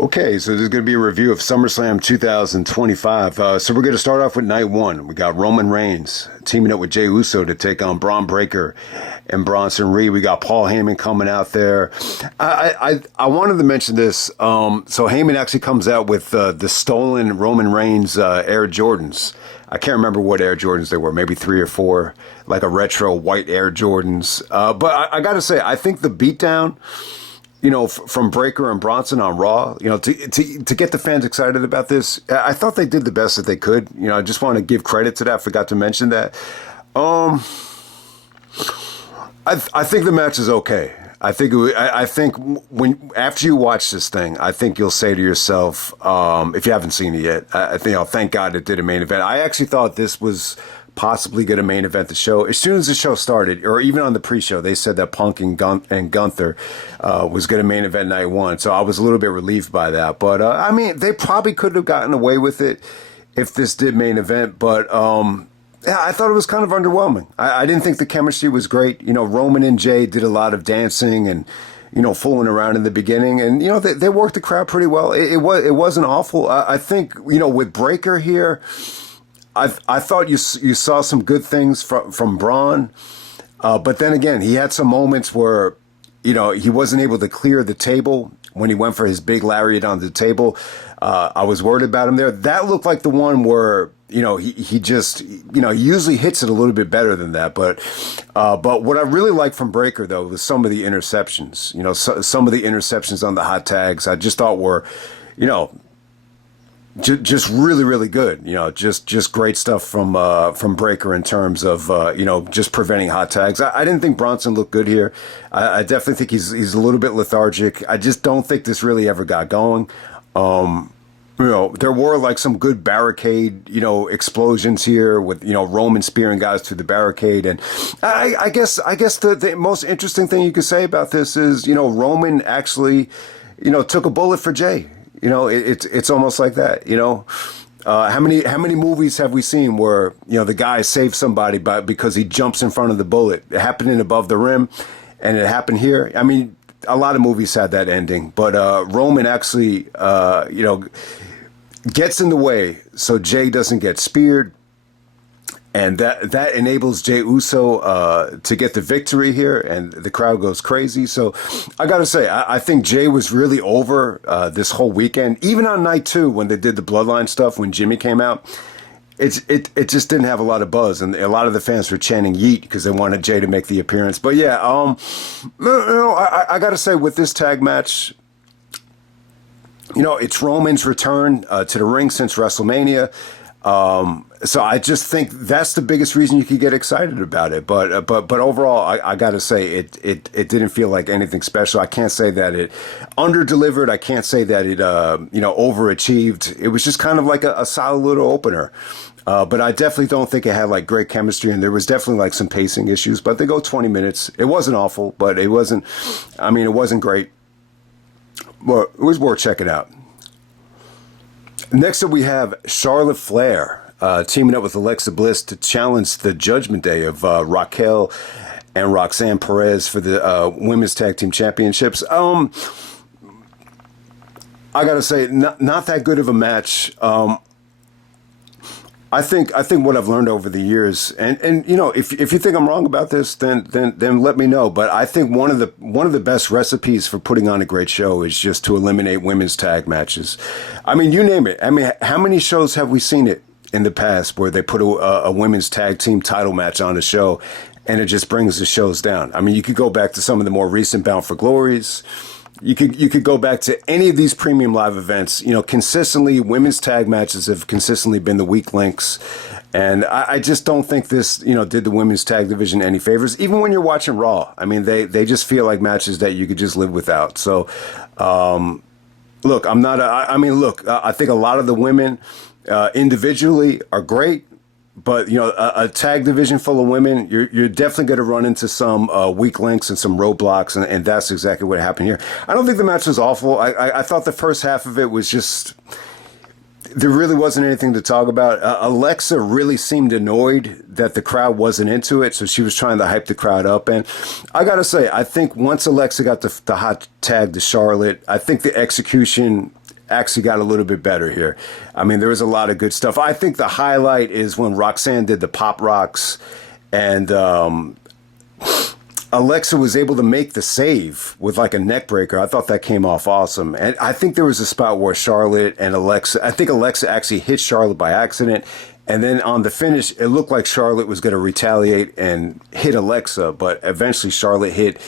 Okay, so this is going to be a review of SummerSlam 2025. So we're going to start off with night one. We got Roman Reigns teaming up with Jay Uso to take on Braun Breaker and Bronson Reed. We got Paul Heyman coming out there. I wanted to mention this. So Heyman actually comes out with the stolen Roman Reigns Air Jordans. I can't remember what Air Jordans they were, maybe 3 or 4, like a retro white Air Jordans. But I got to say, I think the beatdown, from Breaker and Bronson on Raw, to get the fans excited about this, I thought they did the best that they could. I just want to give credit to that. I forgot to mention that. I think the match is okay. I think when after you watch this thing, I think you'll say to yourself, if you haven't seen it yet, I think, thank God it did a main event. I actually thought this was possibly going to main event the show. As soon as the show started, or even on the pre-show, they said that Punk and Gunther was going to main event night one. So I was a little bit relieved by that. But, they probably could have gotten away with it if this did main event. But, yeah, I thought it was kind of underwhelming. I didn't think the chemistry was great. Roman and Jade did a lot of dancing and, fooling around in the beginning. And, they worked the crowd pretty well. It wasn't awful. I think, with Breaker here, I thought you saw some good things from Bron, but then again, he had some moments where, he wasn't able to clear the table when he went for his big lariat on the table. I was worried about him there. That looked like the one where, he just, he usually hits it a little bit better than that. But what I really liked from Breaker, though, was some of the interceptions. Some of the interceptions on the hot tags I just thought were, just really, really good. Just great stuff from Breaker in terms of just preventing hot tags. I didn't think Bronson looked good here. I definitely think he's a little bit lethargic. I just don't think this really ever got going. There were like some good barricade, explosions here with, Roman spearing guys through the barricade. And I guess the most interesting thing you could say about this is, Roman actually, took a bullet for Jay. It's almost like that, how many movies have we seen where, the guy saves somebody because he jumps in front of the bullet? It happened in Above the Rim, and it happened here. I mean, a lot of movies had that ending, but Roman actually, gets in the way so Jay doesn't get speared. And that enables Jay Uso to get the victory here, and the crowd goes crazy. So I got to say, I think Jay was really over this whole weekend. Even on night 2, when they did the Bloodline stuff, when Jimmy came out, it just didn't have a lot of buzz, and a lot of the fans were chanting "Yeet" because they wanted Jay to make the appearance. But yeah, I got to say, with this tag match, it's Roman's return to the ring since WrestleMania. So I just think that's the biggest reason you could get excited about it. But overall, I got to say it didn't feel like anything special. I can't say that it under-delivered. I can't say that it overachieved. It was just kind of like a solid little opener. But I definitely don't think it had like great chemistry, and there was definitely like some pacing issues. But they go 20 minutes. It wasn't awful, but it wasn't great. Well, it was worth checking out. Next up, we have Charlotte Flair teaming up with Alexa Bliss to challenge the Judgment Day of Raquel and Roxanne Perez for the Women's Tag Team Championships. I gotta say, not that good of a match. I think what I've learned over the years, and if you think I'm wrong about this, then let me know. But I think one of the best recipes for putting on a great show is just to eliminate women's tag matches. I mean, you name it. I mean, how many shows have we seen it in the past where they put a women's tag team title match on a show, and it just brings the shows down? I mean, you could go back to some of the more recent Bound for Glories. You could go back to any of these premium live events. Consistently, women's tag matches have consistently been the weak links. And I just don't think this, did the women's tag division any favors. Even when you're watching Raw, I mean, they just feel like matches that you could just live without. So, look, I think a lot of the women individually are great. But, a tag division full of women, you're definitely going to run into some weak links and some roadblocks, and that's exactly what happened here. I don't think the match was awful. I thought the first half of it was just, There really wasn't anything to talk about. Alexa really seemed annoyed that the crowd wasn't into it, so she was trying to hype the crowd up. And I gotta say, I think once Alexa got the hot tag to Charlotte, I think the execution actually got a little bit better here. I mean, there was a lot of good stuff. I think the highlight is when Roxanne did the pop rocks, and Alexa was able to make the save with like a neck breaker. I thought that came off awesome. And I think there was a spot where Charlotte and Alexa, I think Alexa actually hit Charlotte by accident. And then on the finish, it looked like Charlotte was going to retaliate and hit Alexa. But eventually Charlotte hit,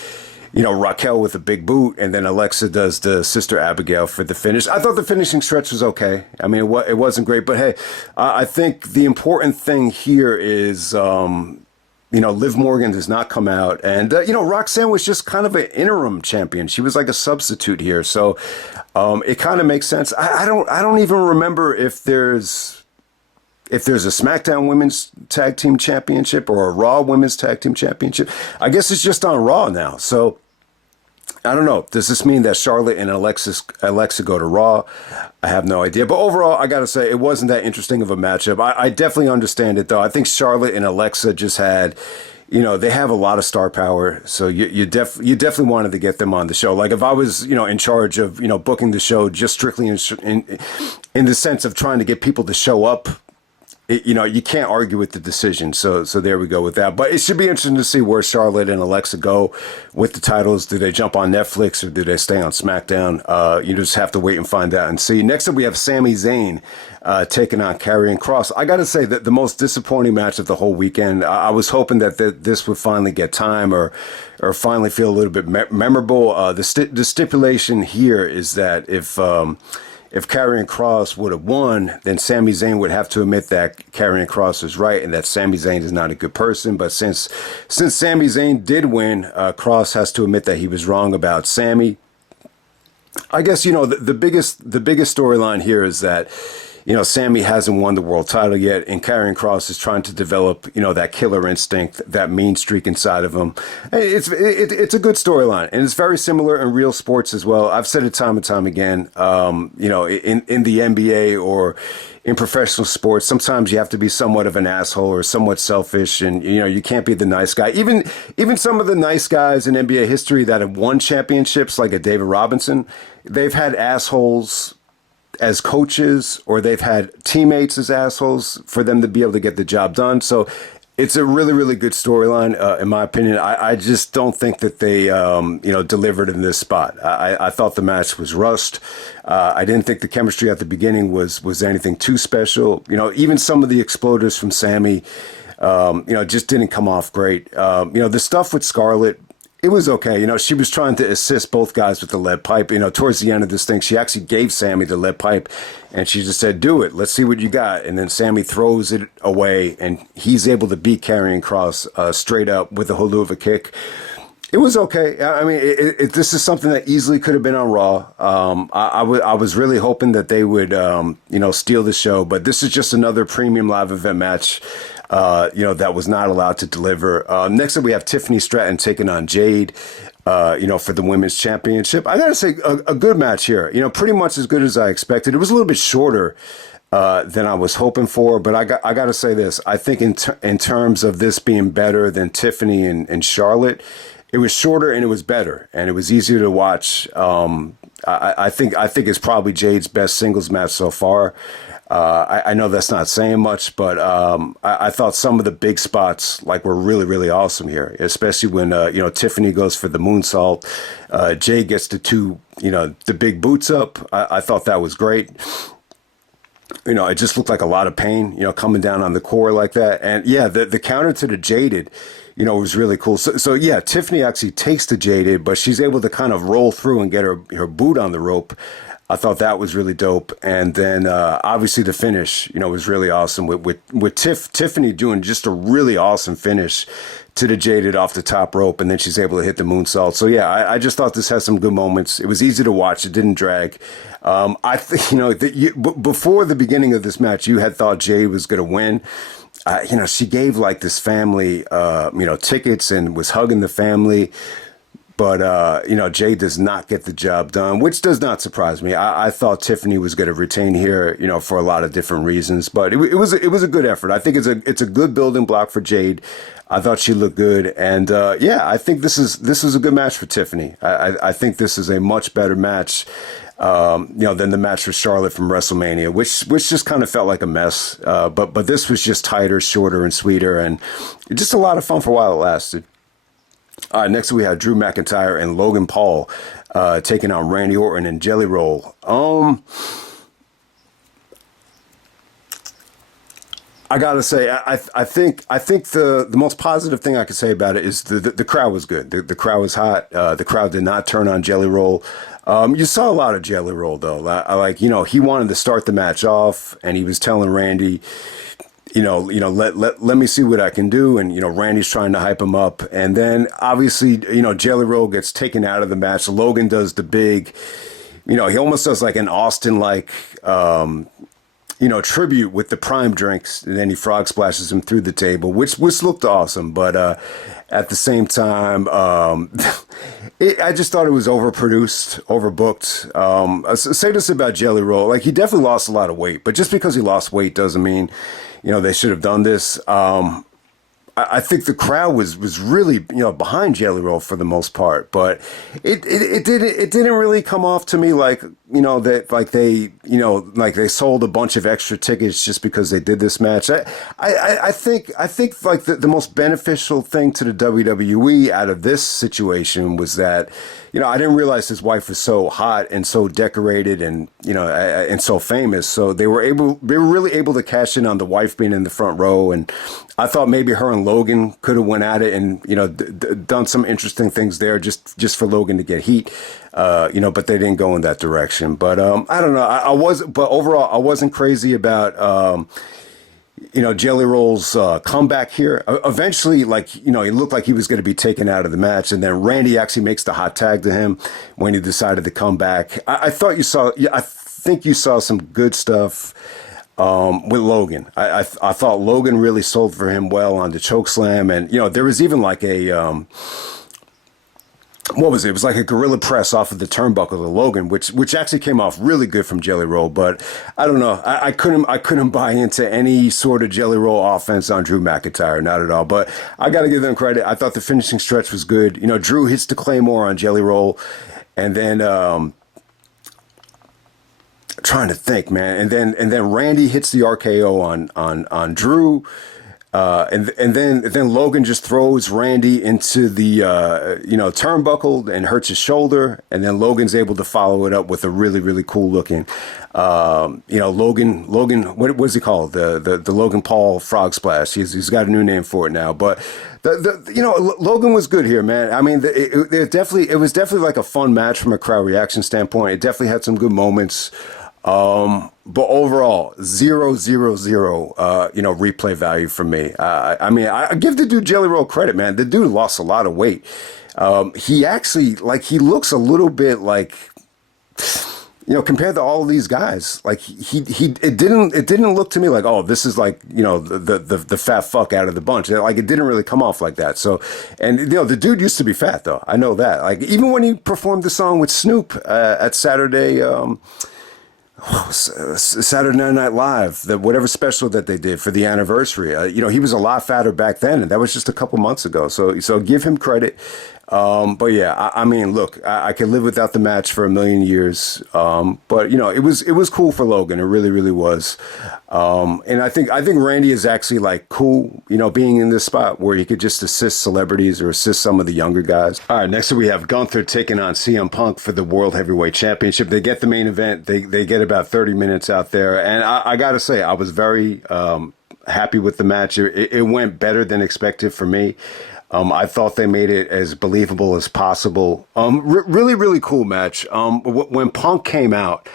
Raquel with a big boot. And then Alexa does the Sister Abigail for the finish. I thought the finishing stretch was okay. I mean, it wasn't great. But hey, I think the important thing here is... Liv Morgan does not come out. And, Roxanne was just kind of an interim champion. She was like a substitute here. So it kind of makes sense. I don't even remember if there's a SmackDown Women's Tag Team Championship or a Raw Women's Tag Team Championship. I guess it's just on Raw now. So I don't know. Does this mean that Charlotte and Alexa go to Raw? I have no idea. But overall, I got to say, it wasn't that interesting of a matchup. I definitely understand it, though. I think Charlotte and Alexa just had, they have a lot of star power. So you definitely wanted to get them on the show. Like if I was, in charge of, booking the show just strictly in the sense of trying to get people to show up, you can't argue with the decision. So there we go with that. But it should be interesting to see where Charlotte and Alexa go with the titles. Do they jump on Netflix or do they stay on SmackDown? You just have to wait and find out and see. Next up, we have Sami Zayn taking on Karrion Kross. I got to say that the most disappointing match of the whole weekend. I was hoping that this would finally get time or finally feel a little bit memorable. The stipulation here is that if Karrion Kross would have won, then Sami Zayn would have to admit that Karrion Kross is right and that Sami Zayn is not a good person. But since Sami Zayn did win, Kross has to admit that he was wrong about Sami. I guess, the biggest storyline here is that, Sami hasn't won the world title yet, and Karrion Kross is trying to develop, that killer instinct, that mean streak inside of him. It's a good storyline, and it's very similar in real sports as well. I've said it time and time again. In the NBA or in professional sports, sometimes you have to be somewhat of an asshole or somewhat selfish, and you can't be the nice guy. Even some of the nice guys in NBA history that have won championships, like a David Robinson, they've had assholes as coaches, or they've had teammates as assholes for them to be able to get the job done. So it's a really, really good storyline, in my opinion. I just don't think that they, delivered in this spot. I thought the match was rushed. I didn't think the chemistry at the beginning was anything too special. Even some of the exploders from Sami, just didn't come off great. The stuff with Scarlett, it was okay. She was trying to assist both guys with the lead pipe. Towards the end of this thing, she actually gave Sami the lead pipe, and she just said, do it. Let's see what you got. And then Sami throws it away, and he's able to beat Karrion Kross straight up with a haluva kick. It was okay. I mean, this is something that easily could have been on Raw. I was really hoping that they would, steal the show, but this is just another premium live event match that was not allowed to deliver. Next up, we have Tiffany Stratton taking on Jade, for the women's championship. I got to say, a good match here. Pretty much as good as I expected. It was a little bit shorter than I was hoping for, but I got to say this. I think in terms of this being better than Tiffany and Charlotte, it was shorter and it was better and it was easier to watch. I think it's probably Jade's best singles match so far. I know that's not saying much, but I thought some of the big spots were really, really awesome here, especially when Tiffany goes for the moonsault. Jay gets the big boots up. I thought that was great. It just looked like a lot of pain, coming down on the core like that. And yeah, the counter to the Jaded, was really cool. So yeah, Tiffany actually takes the Jaded, but she's able to kind of roll through and get her boot on the rope. I thought that was really dope. And then obviously the finish, was really awesome with Tiffany doing just a really awesome finish to the Jaded off the top rope, and then she's able to hit the moonsault. So yeah, I just thought this had some good moments. It was easy to watch. It didn't drag. I think before the beginning of this match, you had thought Jade was going to win. She gave this family, tickets and was hugging the family. But, Jade does not get the job done, which does not surprise me. I thought Tiffany was going to retain here, for a lot of different reasons. But it was a good effort. I think it's a good building block for Jade. I thought she looked good. And, I think this is a good match for Tiffany. I think this is a much better match, than the match with Charlotte from WrestleMania, which just kind of felt like a mess. But this was just tighter, shorter, and sweeter. And just a lot of fun for a while it lasted. All right, next we have Drew McIntyre and Logan Paul taking on Randy Orton and Jelly Roll. I gotta say, I think the most positive thing I could say about it is the crowd was good. The crowd was hot. The crowd did not turn on Jelly Roll. You saw a lot of Jelly Roll though. He wanted to start the match off, and he was telling Randy, let me see what I can do. And, Randy's trying to hype him up. And then obviously, Jelly Roll gets taken out of the match. Logan does the big, he almost does like an Austin-like, tribute with the prime drinks. And then he frog splashes him through the table, which looked awesome. But at the same time, I just thought it was overproduced, overbooked. I say this about Jelly Roll. He definitely lost a lot of weight. But just because he lost weight doesn't mean they should have done this. I think the crowd was really behind Jelly Roll for the most part, but it didn't really come off to me that they sold a bunch of extra tickets just because they did this match. I think the most beneficial thing to the WWE out of this situation was that I didn't realize his wife was so hot and so decorated and and so famous. So they were really able to cash in on the wife being in the front row, and I thought maybe her and Logan could have went at it and done some interesting things there just for Logan to get heat. But they didn't go in that direction. But I don't know. But overall, I wasn't crazy about Jelly Roll's comeback here. Eventually, he looked like he was going to be taken out of the match, and then Randy actually makes the hot tag to him when he decided to come back. I think you saw some good stuff with Logan. I thought Logan really sold for him well on the chokeslam, and there was even like a what was it? It was like a gorilla press off of the turnbuckle to Logan, which actually came off really good from Jelly Roll. But I don't know. I couldn't buy into any sort of Jelly Roll offense on Drew McIntyre, not at all. But I got to give them credit. I thought the finishing stretch was good. Drew hits the Claymore on Jelly Roll, and then trying to think, man, and then Randy hits the RKO on Drew. And then Logan just throws Randy into the turnbuckle and hurts his shoulder, and then Logan's able to follow it up with a really, really cool looking Logan, what was he called, the Logan Paul frog splash. He's got a new name for it now, but Logan was good here, man. I mean, it was definitely like a fun match from a crowd reaction standpoint. It definitely had some good moments. But overall, 0, 0, 0, replay value for me. I give the dude Jelly Roll credit, man. The dude lost a lot of weight. He actually, he looks a little bit like, compared to all of these guys, it didn't look to me like, oh, this is the fat fuck out of the bunch. It didn't really come off like that. So, and the dude used to be fat though. I know that. Even when he performed the song with Snoop at Saturday Night Live, whatever special that they did for the anniversary, he was a lot fatter back then, and that was just a couple months ago. So give him credit. But yeah, I mean, look, I could live without the match for a million years. But it was cool for Logan. It really, really was. And I think Randy is actually cool, being in this spot where he could just assist celebrities or assist some of the younger guys. All right, next up we have Gunther taking on CM Punk for the World Heavyweight Championship. They get the main event. They get about 30 minutes out there. And I gotta say, I was very, happy with the match. It went better than expected for me. I thought they made it as believable as possible. Really, really cool match. When Punk came out,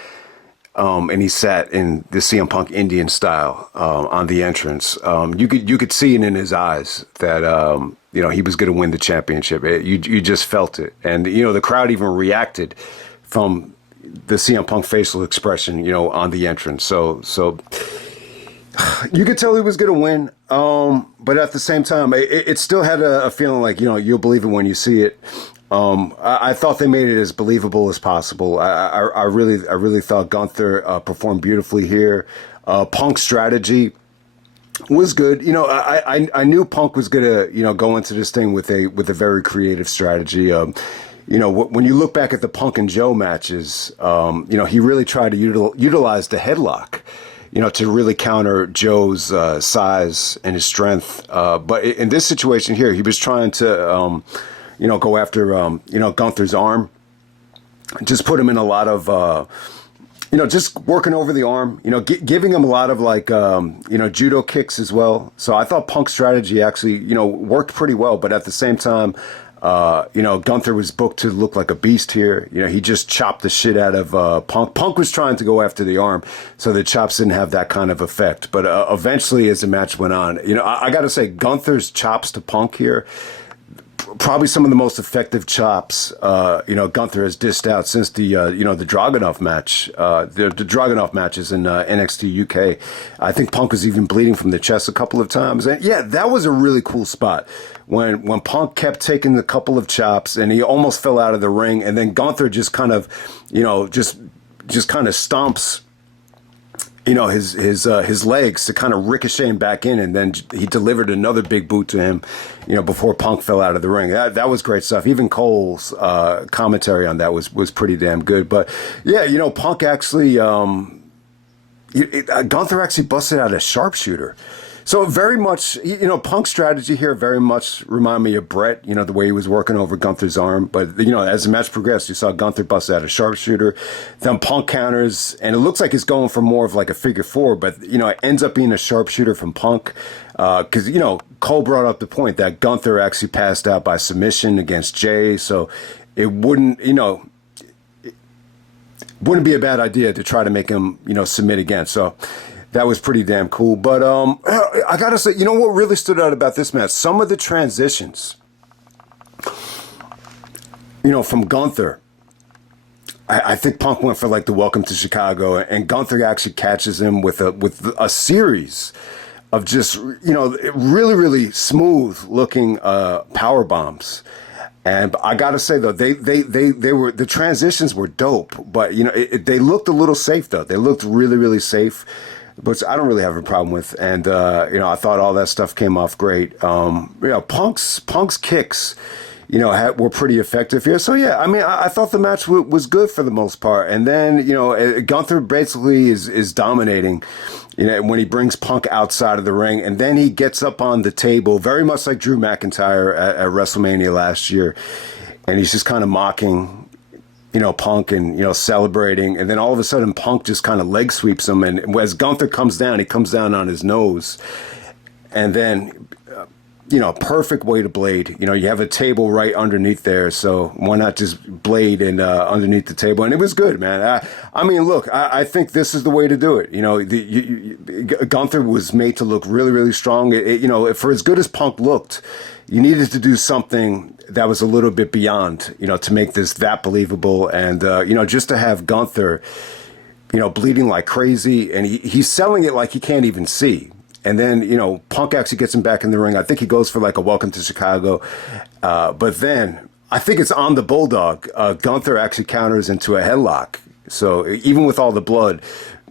and he sat in the CM Punk Indian style on the entrance, you could see it in his eyes that he was going to win the championship. You just felt it, and the crowd even reacted from the CM Punk facial expression, on the entrance. So you could tell he was going to win, but at the same time, it still had a feeling like, you'll believe it when you see it. I thought they made it as believable as possible. I really thought Gunther performed beautifully here. Punk's strategy was good. I knew Punk was gonna go into this thing with a very creative strategy. When you look back at the Punk and Joe matches, he really tried to utilize the headlock, to really counter Joe's size and his strength. But in this situation here, he was trying to, go after, Gunther's arm, just put him in a lot of, just working over the arm, giving him a lot of judo kicks as well. So I thought Punk's strategy actually, worked pretty well. But at the same time, Gunther was booked to look like a beast here. He just chopped the shit out of Punk. Punk was trying to go after the arm, so the chops didn't have that kind of effect. But eventually, as the match went on, I got to say, Gunther's chops to Punk here, probably some of the most effective chops, Gunther has dished out since the Dragunov match, the Dragunov matches in NXT UK. I think Punk was even bleeding from the chest a couple of times. And yeah, that was a really cool spot when Punk kept taking a couple of chops and he almost fell out of the ring. And then Gunther just kind of, just kind of stomps his legs to kind of ricochet him back in, and then he delivered another big boot to him, before Punk fell out of the ring. That was great stuff. Even Cole's commentary on that was pretty damn good. But yeah, Punk actually, Gunther actually busted out a sharpshooter. So very much, Punk's strategy here very much reminded me of Brett, the way he was working over Gunther's arm. But, as the match progressed, you saw Gunther bust out a sharpshooter. Then Punk counters, and it looks like he's going for more of like a figure four, but, it ends up being a sharpshooter from Punk. Because, Cole brought up the point that Gunther actually passed out by submission against Jay. So it wouldn't be a bad idea to try to make him, submit again. So that was pretty damn cool. But I got to say, what really stood out about this match? Some of the transitions, from Gunther. I think Punk went for like the welcome to Chicago, and Gunther actually catches him with a series of just, really, really smooth looking power bombs. And I got to say, though, they were, the transitions were dope, but, they looked a little safe, though. They looked really, really safe, which I don't really have a problem with. And, I thought all that stuff came off great. Punk's kicks, were pretty effective here. So, yeah, I mean, I thought the match was good for the most part. And then, Gunther basically is dominating, when he brings Punk outside of the ring. And then he gets up on the table, very much like Drew McIntyre at WrestleMania last year. And he's just kind of mocking, Punk and, celebrating. And then all of a sudden, Punk just kind of leg sweeps him. And as Gunther comes down, he comes down on his nose. And then, perfect way to blade. You have a table right underneath there. So why not just blade and underneath the table? And it was good, man. I mean, look, I think this is the way to do it. Gunther was made to look really, really strong. For as good as Punk looked, you needed to do something that was a little bit beyond, to make this that believable. And, just to have Gunther, bleeding like crazy, and he's selling it like he can't even see. And then, Punk actually gets him back in the ring. I think he goes for like a welcome to Chicago. But then I think it's on the Bulldog. Gunther actually counters into a headlock. So even with all the blood,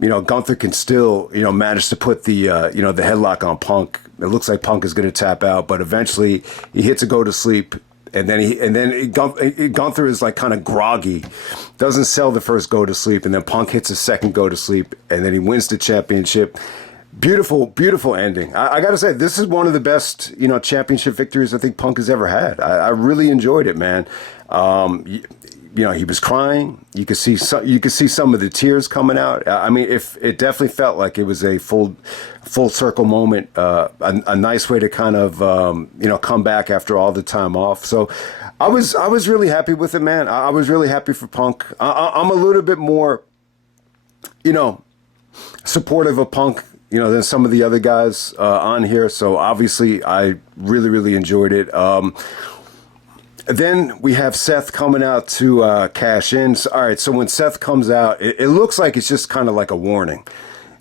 Gunther can still, manage to put the headlock on Punk. It looks like Punk is going to tap out, but eventually he hits a go to sleep. And then Gunther is like kind of groggy, doesn't sell the first go to sleep. And then Punk hits a second go to sleep. And then he wins the championship. Beautiful, beautiful ending. I got to say, this is one of the best, championship victories I think Punk has ever had. I really enjoyed it, man. He was crying. You could see some of the tears coming out. I mean, it definitely felt like it was a full circle moment. A nice way to kind of come back after all the time off. So I was really happy with it, man. I was really happy for Punk. I'm a little bit more, supportive of Punk, than some of the other guys on here. So obviously, I really, really enjoyed it. Then we have Seth coming out to cash in. So, all right, so when Seth comes out, it looks like it's just kind of like a warning.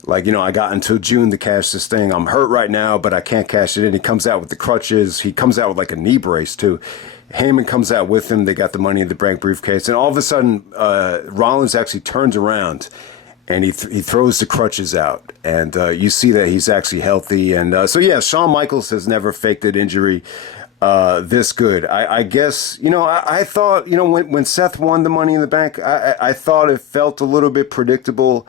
Like, I got until June to cash this thing. I'm hurt right now, but I can't cash it in. He comes out with the crutches. He comes out with like a knee brace too. Heyman comes out with him. They got the Money in the Bank briefcase. And all of a sudden, Rollins actually turns around and he throws the crutches out. And you see that he's actually healthy. And so, yeah, Shawn Michaels has never faked an injury this good. I guess, I thought, when Seth won the Money in the Bank, I thought it felt a little bit predictable.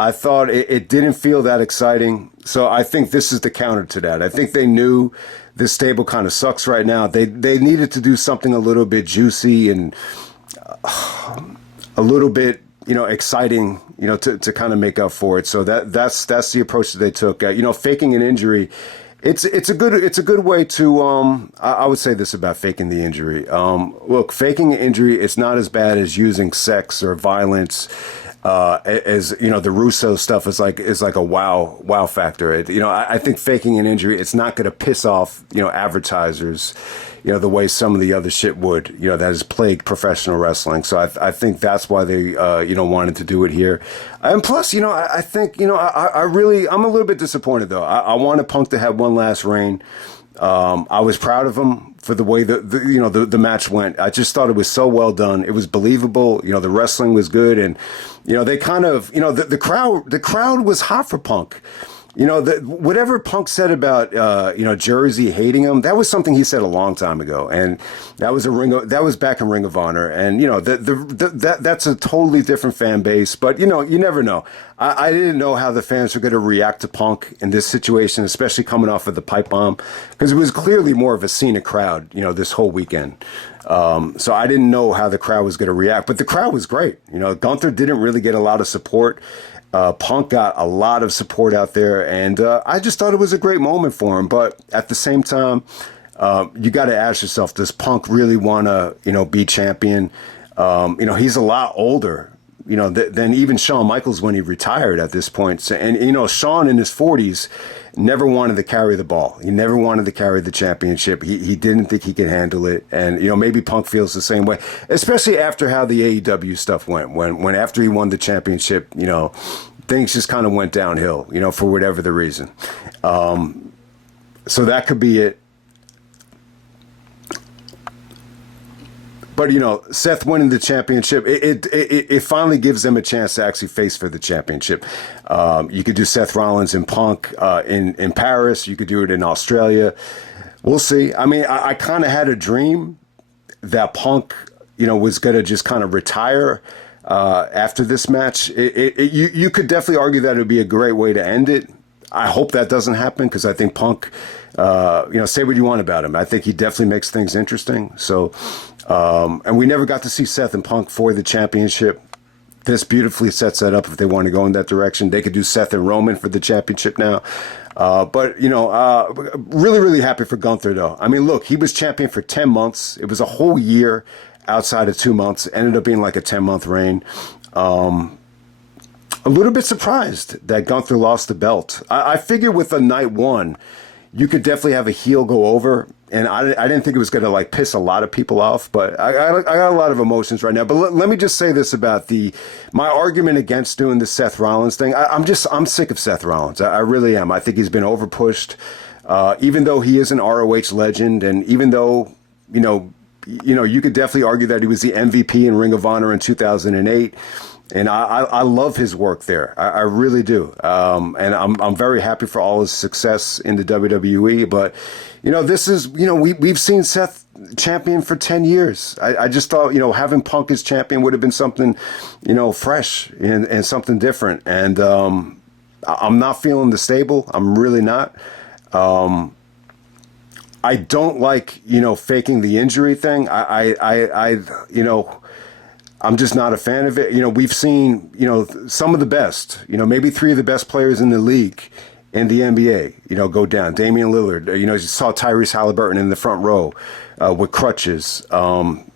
I thought it didn't feel that exciting. So I think this is the counter to that. I think they knew this stable kind of sucks right now. They needed to do something a little bit juicy and a little bit, exciting, to kind of make up for it. So that's the approach that they took. Faking an injury, it's a good way to I would say this about faking the injury. Look, faking an injury, it's not as bad as using sex or violence. As the Russo stuff is like a wow factor. I think faking an injury, it's not going to piss off advertisers, the way some of the other shit would, that has plagued professional wrestling. So I think that's why they wanted to do it here. And plus, I think I'm a little bit disappointed though. I wanted Punk to have one last reign. I was proud of him for the way the match went. I just thought it was so well done. It was believable. The wrestling was good, and they kind of the crowd was hot for Punk. Whatever Punk said about Jersey hating him, that was something he said a long time ago, and that was back in Ring of Honor, and that's a totally different fan base. But you never know. I didn't know how the fans were going to react to Punk in this situation, especially coming off of the pipe bomb, because it was clearly more of a Cena crowd, this whole weekend. So I didn't know how the crowd was going to react, but the crowd was great. Gunther didn't really get a lot of support. Punk got a lot of support out there, and I just thought it was a great moment for him. But at the same time, you got to ask yourself, does Punk really want to, be champion? He's a lot older, than even Shawn Michaels when he retired at this point. So, and, Shawn in his 40s never wanted to carry the ball. He never wanted to carry the championship. He didn't think he could handle it. And, maybe Punk feels the same way, especially after how the AEW stuff went. When after he won the championship, things just kind of went downhill, for whatever the reason. So that could be it. But, Seth winning the championship, it finally gives them a chance to actually face for the championship. You could do Seth Rollins and Punk in Paris. You could do it in Australia. We'll see. I mean, I kind of had a dream that Punk, was going to just kind of retire after this match. You could definitely argue that it would be a great way to end it. I hope that doesn't happen because I think Punk, say what you want about him. I think he definitely makes things interesting. So, and we never got to see Seth and Punk for the championship. This beautifully sets that up if they want to go in that direction. They could do Seth and Roman for the championship now. But really, really happy for Gunther, though. I mean, look, he was champion for 10 months. It was a whole year outside of 2 months. It ended up being like a 10-month reign. A little bit surprised that Gunther lost the belt. I figured with a night one, you could definitely have a heel go over. And I didn't think it was going to like piss a lot of people off, but I got a lot of emotions right now. But let me just say this about my argument against doing the Seth Rollins thing. I'm sick of Seth Rollins. I really am. I think he's been overpushed, even though he is an ROH legend, and even though you could definitely argue that he was the MVP in Ring of Honor in 2008. And I love his work there. I really do. And I'm very happy for all his success in the WWE. But, this is, we've seen Seth champion for 10 years. I just thought, having Punk as champion would have been something, fresh and something different. And I'm not feeling the stable. I'm really not. I don't like, faking the injury thing. I'm just not a fan of it. We've seen, some of the best, maybe three of the best players in the league in the NBA, go down. Damian Lillard, you saw Tyrese Halliburton in the front row with crutches. And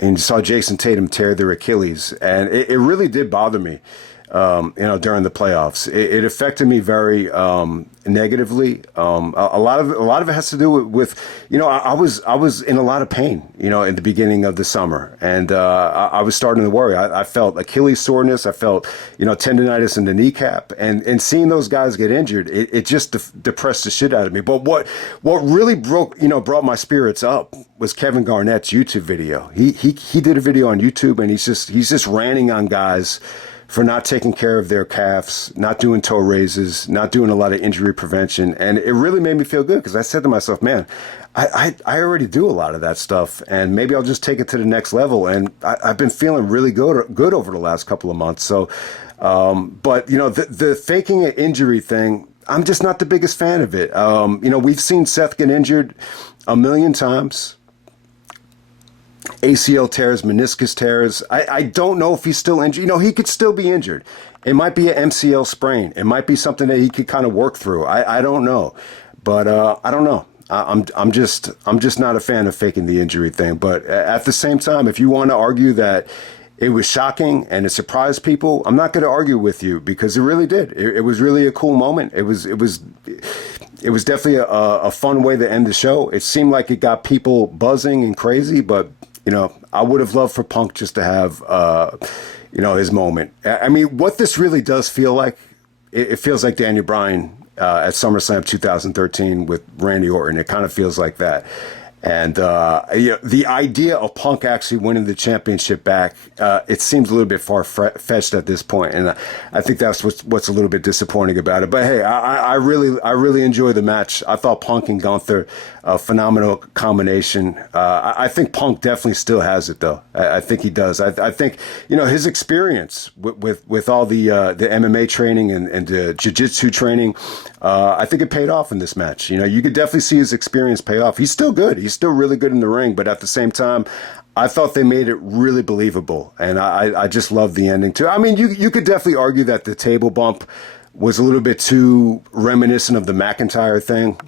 you saw Jason Tatum tear their Achilles. And it really did bother me during the playoffs. It affected me very negatively. A lot of it has to do with I was in a lot of pain, in the beginning of the summer, and I was starting to worry. I felt Achilles soreness. I felt tendonitis in the kneecap, and seeing those guys get injured, it just depressed the shit out of me. But what really brought my spirits up was Kevin Garnett's YouTube video. He did a video on YouTube, and he's just ranting on guys for not taking care of their calves, not doing toe raises, not doing a lot of injury prevention. And it really made me feel good, because I said to myself, man, I already do a lot of that stuff, and maybe I'll just take it to the next level. And I've been feeling really good over the last couple of months. So, but the faking an injury thing, I'm just not the biggest fan of it. We've seen Seth get injured a million times. ACL tears, meniscus tears. I don't know if he's still injured. He could still be injured. It might be an MCL sprain. It might be something that he could kind of work through. I don't know, but I don't know. I'm just not a fan of faking the injury thing. But at the same time, if you want to argue that it was shocking and it surprised people, I'm not going to argue with you, because it really did. It was really a cool moment. It was definitely a fun way to end the show. It seemed like it got people buzzing and crazy, but I would have loved for Punk just to have, his moment. I mean, what this really does feel like, it feels like Daniel Bryan at SummerSlam 2013 with Randy Orton. It kind of feels like that. And the idea of Punk actually winning the championship back, it seems a little bit far-fetched at this point, and I think that's what's a little bit disappointing about it. But hey, I really enjoyed the match. I thought Punk and Gunther, a phenomenal combination. I think Punk definitely still has it, though. I think he does. I think his experience with all the MMA training and the jiu-jitsu training, I think it paid off in this match. You could definitely see his experience pay off. He's still good. He's still really good in the ring, but at the same time, I thought they made it really believable, and I just love the ending too. I mean, you could definitely argue that the table bump was a little bit too reminiscent of the McIntyre thing,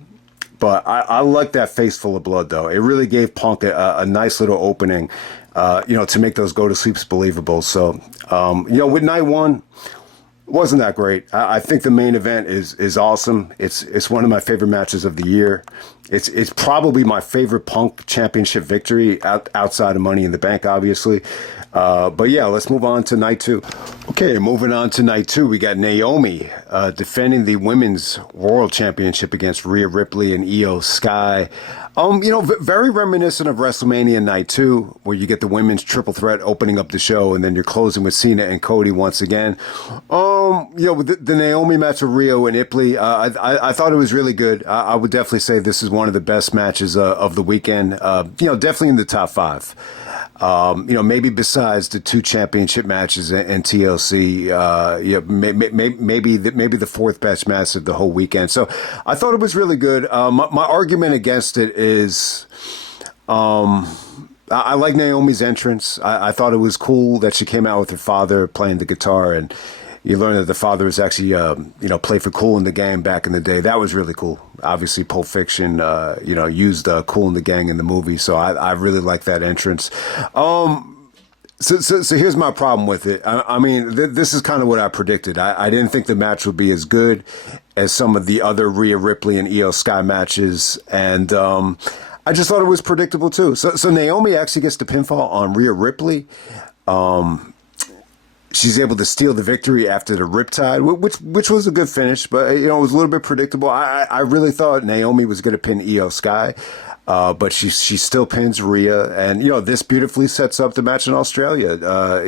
but I like that face full of blood, though. It really gave Punk a nice little opening, to make those go to sleeps believable. So, with night one, wasn't that great. I think the main event is awesome. It's one of my favorite matches of the year. It's probably my favorite Punk championship victory outside of Money in the Bank, obviously. But yeah, let's move on to night two. Okay, moving on to night two, we got Naomi defending the Women's World Championship against Rhea Ripley and Io Sky. Very reminiscent of WrestleMania Night 2, where you get the women's triple threat opening up the show, and then you're closing with Cena and Cody once again. With the Naomi match with Rhea and Ripley, I thought it was really good. I would definitely say this is one of the best matches of the weekend. Definitely in the top 5. Maybe besides the 2 championship matches and TLC, maybe the 4th best match of the whole weekend. So I thought it was really good. My argument against it is, I like Naomi's entrance. I thought it was cool that she came out with her father playing the guitar, and you learn that the father was actually, played for Kool and the Gang back in the day. That was really cool. Obviously, Pulp Fiction, used Kool and the Gang in the movie. So I really like that entrance. So here's my problem with it. I mean, this is kind of what I predicted. I didn't think the match would be as good as some of the other Rhea Ripley and Io Sky matches. And I just thought it was predictable, too. So Naomi actually gets the pinfall on Rhea Ripley. She's able to steal the victory after the Riptide, which was a good finish, but it was a little bit predictable. I really thought Naomi was going to pin Io Sky, but she still pins Rhea, and this beautifully sets up the match in Australia,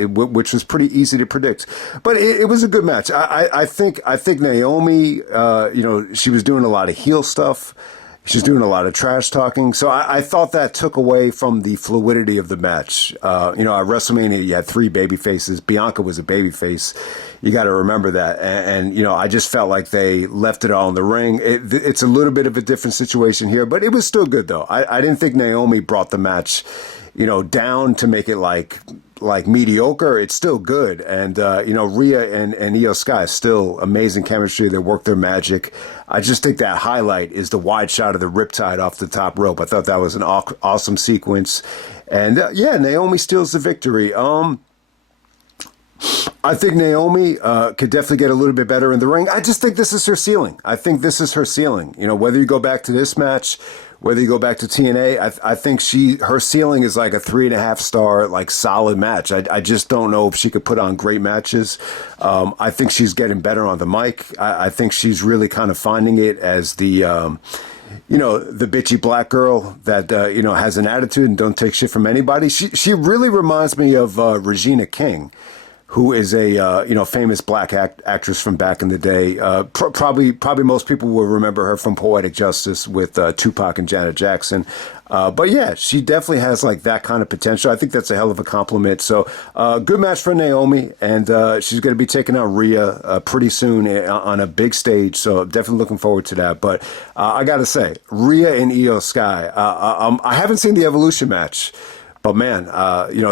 which was pretty easy to predict. But it was a good match. I think Naomi, she was doing a lot of heel stuff. She's doing a lot of trash talking. So I thought that took away from the fluidity of the match. At WrestleMania, you had 3 baby faces. Bianca was a baby face. You got to remember that. And I just felt like they left it all in the ring. It's a little bit of a different situation here, but it was still good, though. I didn't think Naomi brought the match, down to make it like mediocre. It's still good. And, Rhea and Io Sky, still amazing chemistry. They work their magic. I just think that highlight is the wide shot of the Riptide off the top rope. I thought that was an awesome sequence. And, Naomi steals the victory. I think Naomi could definitely get a little bit better in the ring. I just think this is her ceiling. I think this is her ceiling. You know, whether you go back to this match, whether you go back to TNA, I think her ceiling is like a 3.5 star, like solid match. I just don't know if she could put on great matches. I think she's getting better on the mic. I think she's really kind of finding it as the the bitchy black girl that, has an attitude and don't take shit from anybody. She really reminds me of Regina King, who is a famous black actress from back in the day. Probably most people will remember her from Poetic Justice with Tupac and Janet Jackson. But yeah, she definitely has like that kind of potential. I think that's a hell of a compliment. So good match for Naomi, and she's going to be taking on Rhea pretty soon on a big stage. So definitely looking forward to that. But I got to say, Rhea and Io Sky, I haven't seen the Evolution match. But man,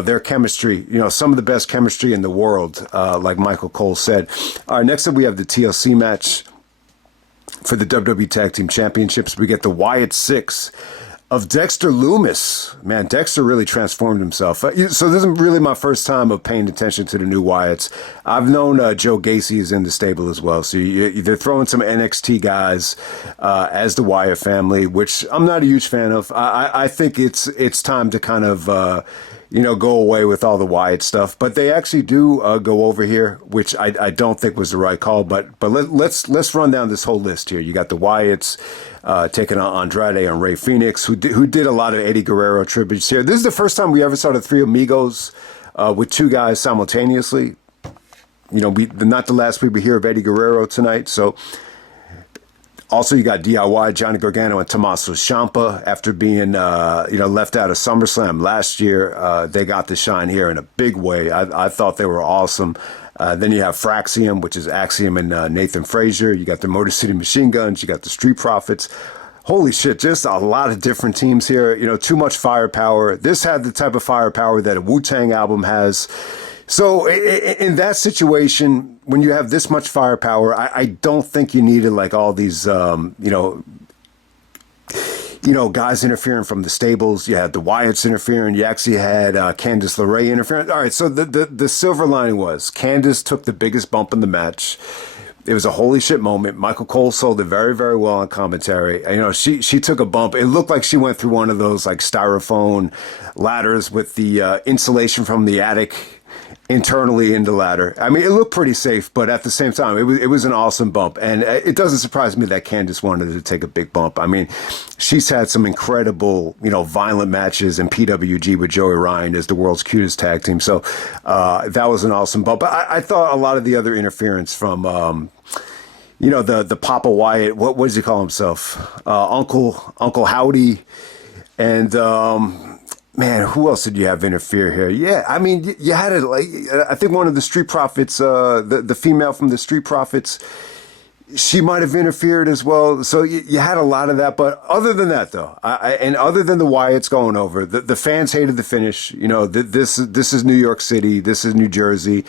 their chemistry, some of the best chemistry in the world, like Michael Cole said. All right, next up we have the TLC match for the WWE Tag Team Championships. We get the Wyatt Six of Dexter Lumis. Man, Dexter really transformed himself. So this is really my first time of paying attention to the new Wyatts. I've known Joe Gacy is in the stable as well. So they're throwing some NXT guys as the Wyatt family, which I'm not a huge fan of. I think it's time to kind of go away with all the Wyatt stuff. But they actually do go over here, which I don't think was the right call. But let's run down this whole list here. You got the Wyatts taking on Andrade and Rey Fenix, who did a lot of Eddie Guerrero tributes here. This is the first time we ever saw the Three Amigos with two guys simultaneously. Not the last we hear of Eddie Guerrero tonight. So also you got DIY, Johnny Gargano and Tommaso Ciampa. After being left out of SummerSlam last year, they got to shine here in a big way. I thought they were awesome. Then you have Fraxiom, which is Axiom and Nathan Frazier. You got the Motor City Machine Guns. You got the Street Profits. Holy shit, just a lot of different teams here. Too much firepower. This had the type of firepower that a Wu-Tang album has. So in that situation, when you have this much firepower, I don't think you needed like all these, guys interfering from the stables. You had the Wyatts interfering. You actually had Candice LeRae interfering. All right, so the silver lining was Candice took the biggest bump in the match. It was a holy shit moment. Michael Cole sold it very, very well on commentary. She took a bump. It looked like she went through one of those like styrofoam ladders with the insulation from the attic internally in the ladder. I mean, it looked pretty safe, but at the same time, it was an awesome bump. And it doesn't surprise me that Candice wanted to take a big bump. I mean, she's had some incredible, violent matches in PWG with Joey Ryan as the world's cutest tag team. So that was an awesome bump. But I thought a lot of the other interference from, the Papa Wyatt, what does he call himself? Uncle Howdy. And, man, who else did you have interfere here? Yeah, I mean, you had it like, I think one of the Street Profits, the female from the Street Profits, she might have interfered as well. So you had a lot of that. But other than that, though, and other than the Wyatts going over, the fans hated the finish. This is New York City. This is New Jersey.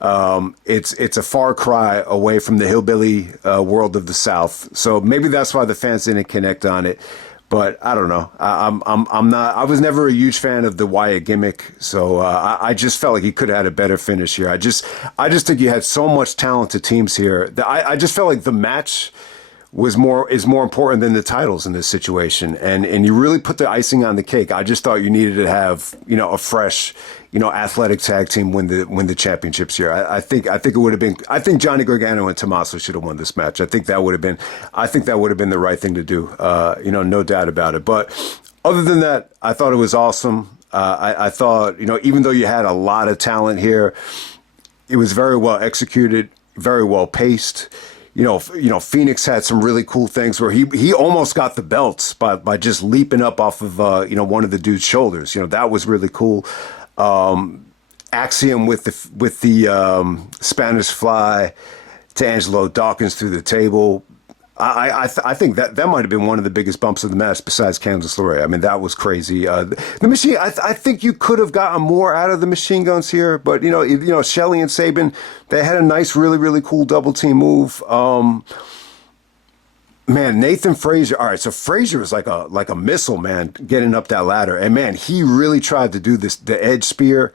It's a far cry away from the hillbilly world of the South. So maybe that's why the fans didn't connect on it. But I don't know. I'm not. I was never a huge fan of the Wyatt gimmick, so I just felt like he could have had a better finish here. I just think you had so much talented teams here that I just felt like the match is more important than the titles in this situation, and you really put the icing on the cake. I just thought you needed to have a fresh athletic tag team win the championships here. I think it would have been. I think Johnny Gargano and Tommaso should have won this match. I think that would have been the right thing to do. No doubt about it. But other than that, I thought it was awesome. I thought even though you had a lot of talent here, it was very well executed, very well paced. Phoenix had some really cool things where he almost got the belts by just leaping up off of one of the dude's shoulders. That was really cool. Axiom with the Spanish Fly to Angelo Dawkins through the table. I think that might have been one of the biggest bumps of the match besides Candice LeRae. I mean, that was crazy. The machine. I think you could have gotten more out of the machine guns here, but Shelley and Sabin, they had a nice, really, really cool double team move. Man, Nathan Frazier. All right, so Frazier was like a missile, man, getting up that ladder, and man, he really tried to do the edge spear.